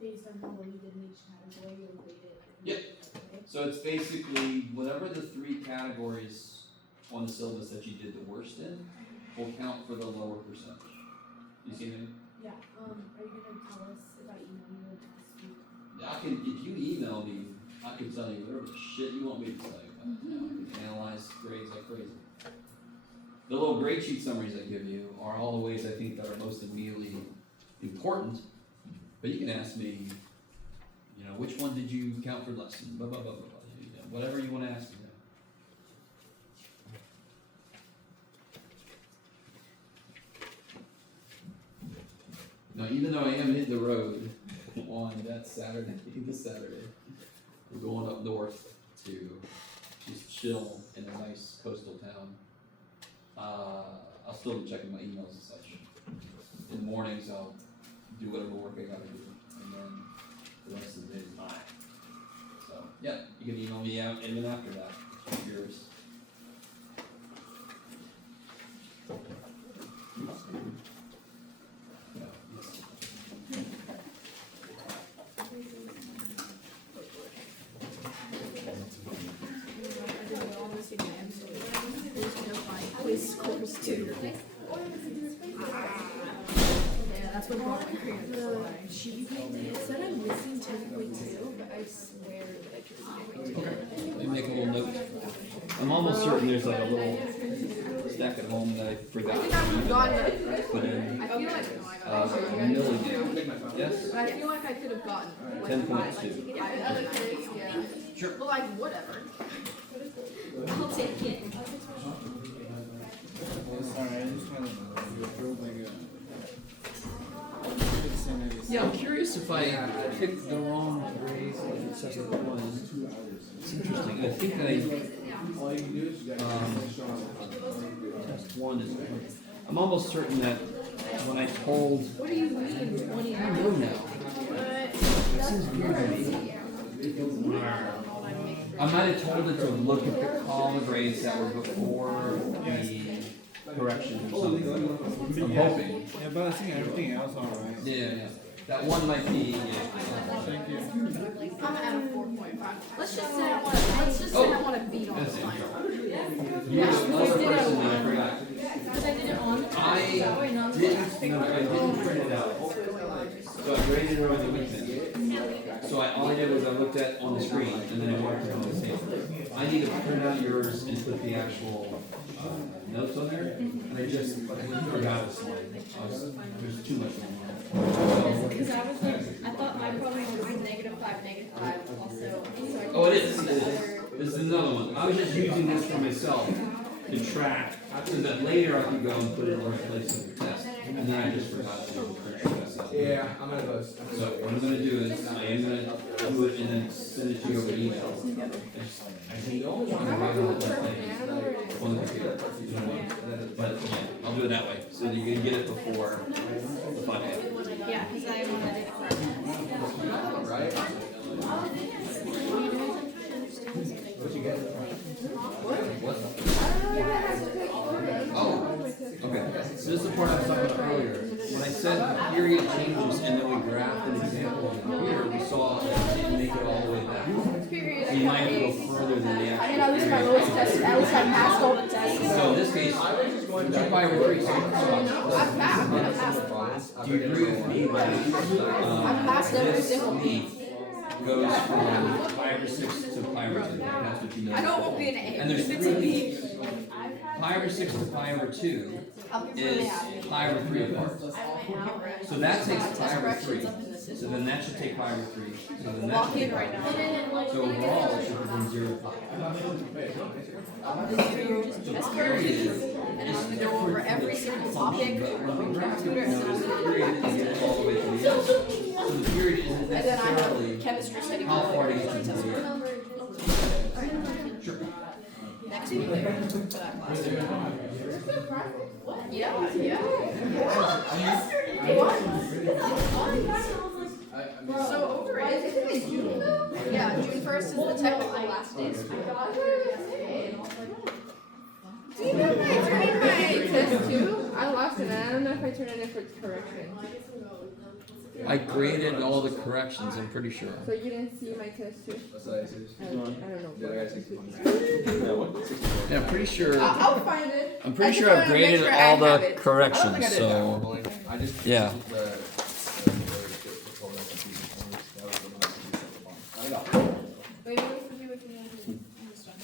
based on how well you did in each category, you'll rate it. Yep. Okay. So it's basically whatever the 3 categories on the syllabus that you did the worst in will count for the lower percentage. You see what I mean? Yeah. Are you gonna tell us if I email you and ask you? I can, if you email me, I can tell you whatever the shit you want me to tell you about. I can analyze grades like crazy. The little grade sheet summaries I give you are all the ways I think that are most immediately important. But you can ask me, which one did you count for less? Blah, blah, blah, blah, blah. Whatever you want to ask me. Now, even though I am hitting the road on that Saturday, this Saturday, we're going up north to just chill in a nice coastal town. I'll still be checking my emails and such. In the mornings, I'll do whatever work I gotta do, and then the rest of the day is mine. So, yeah, you can email me out even after that. It's yours. Quiz scores too. Oh, Yeah, That's what brought my crayons. The cheat it said I'm missing 10.2, but I swear that I chose 10.2. Let me make a little note. I'm almost certain there's like a little stack at home that I forgot. I think I would have gotten it. Put in, I feel like million. Yes? But I feel like I could have gotten like 10.2. yeah, other kids, yeah. Sure. But like whatever. I'll take it. It's alright, I just wanna know. You approved like a. Yeah, I'm curious if I picked the wrong test one. It's interesting. I think test one is. I'm almost certain that when I told. What do you mean 20 I don't know now. It seems weird. I might have told it to look at the column grades that were before the correction or something. I'm hoping. Yeah, but I think everything else alright. Yeah. That one might be. Thank you. I'm at a 4.5. Let's just say I want to beat on the final. You're the other person that I forgot. Because I did it on the I didn't print it out. So I graded it over the weekend. So all I did was I looked at on the screen and then I marked it on the paper. I need to print out yours and put the actual notes on there. And I just forgot this one. There's too much on there. Because I was like, I thought my problem was -5 also. So Oh, it is. This is another one. I was just using this for myself to track, so that later I could go and put it in the right place in the test. And then I just forgot to print it out. Yeah, I'm gonna go. So what I'm gonna do is, I am gonna do it and then send it to you over email. I think the only one I write on the computer. But yeah, I'll do it that way, so that you can get it before the 5 a.m. yeah, because I wanted it for Right? What you get? Oh, okay. So this is the part I was talking about earlier. When I said period changes and then we graphed an example of here, we saw that it didn't make it all the way back. So you might have to go further than the actual. At least my lowest test, at least I passed all the tests. So in this case, 2 pi over 3. I passed the class. Do you agree with me that I passed every single leap goes from pi over 6 to pi over 2? That's what you know. I know it won't be an A. And there's If it's a 3 B. leaps. Pi over 6 to pi over 2 is pi over 3 apart. So that takes pi over 3. So then that should take pi over 3. So then that should take pi over 3. So overall, it should be from 0 to pi. So period is And I'm gonna go over every single topic. but when we graph it, the period isn't get all the way to the end. So the period isn't And then I necessarily have chemistry study. how far to get to the end. Sure. Next week there for that class. Yeah, yeah. So over it. Yeah, June 1st is the technical last day. Do you know if I turned in my test too? I lost it. I don't know if I turned it in for correction. I graded all the corrections, I'm pretty sure. So you didn't see my test too? I don't know. Yeah, I got 64. Yeah, what? 64. Yeah, I'm pretty sure. I'll find it. I'm I pretty just sure I've wanna make graded sure all I have the it. I don't think I corrections, did that so. I just. Yeah. Wait, what else did you with me? I'm just done.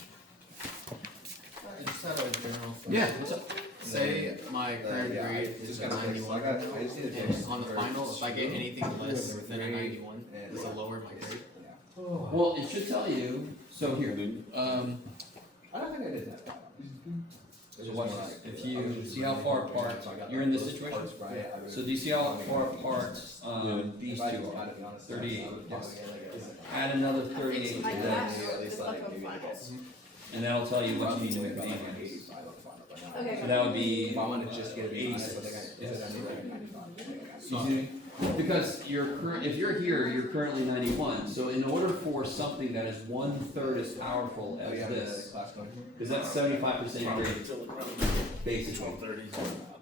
I just have a general. Yeah, what's up? Say my current grade is a 91, and on the final, if I get anything less than a 91, does it lower my grade? Well, it should tell you, so here, I don't think I did that. so watch this. If you see how far apart, you're in this situation? So do you see how far apart, these two are? 38. Add another 38 to this, and that'll tell you what you need to make the Okay. So that would be If I wanted to just get it. 86. Yes. Because if you're here, you're currently 91. So in order for something that is 1/3 as powerful as this, because that's 75% of your grade, basically.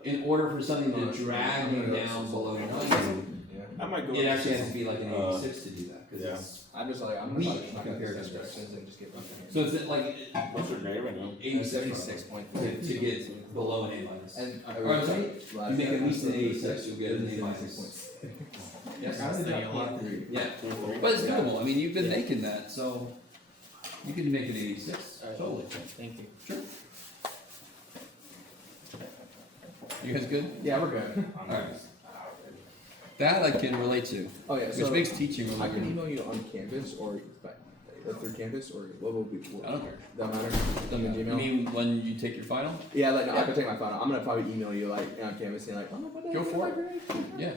In order for something to drag you down below 90, it actually has to be like an 86 to do that, because Yeah. I'm just like, I'm Weak gonna just knock out compared these to this. sections and just get back in So here. is it like What's your grade right now? 86 to get below an A minus? And I Or I'm sorry, last you make year at I least an was 86, you'll get an A 76 minus. points. Yes, I only That's got the yellow. 0.3. yeah. 23? But it's doable. I mean, you've been making that, so you can make an 86. Alright, Totally. Thank you. Sure. You guys good? Yeah, we're good. Alright. That I can relate to, Oh yeah, which so makes teaching I really can good. email you on campus or through campus or what will be. I don't care. Doesn't matter. Send me You an Gmail. mean when you take your final? Yeah, like no, Yeah. I can take my phone. I'm gonna probably email you like on campus and like, oh, what the Go heck for is my it. grade? Yeah.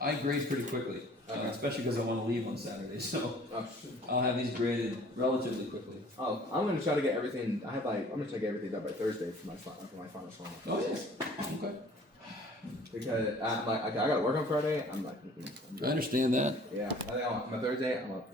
I grade pretty quickly, Okay. especially because I want to leave on Saturday, so Oh, shit. I'll have these graded relatively quickly. Oh, I'm gonna try to get everything. I'm gonna try to get everything done by Thursday for my final song. Oh, yeah. Okay. Because I'm like, okay, I gotta work on Friday. I'm like, I understand that. yeah. I think on Thursday I'm up.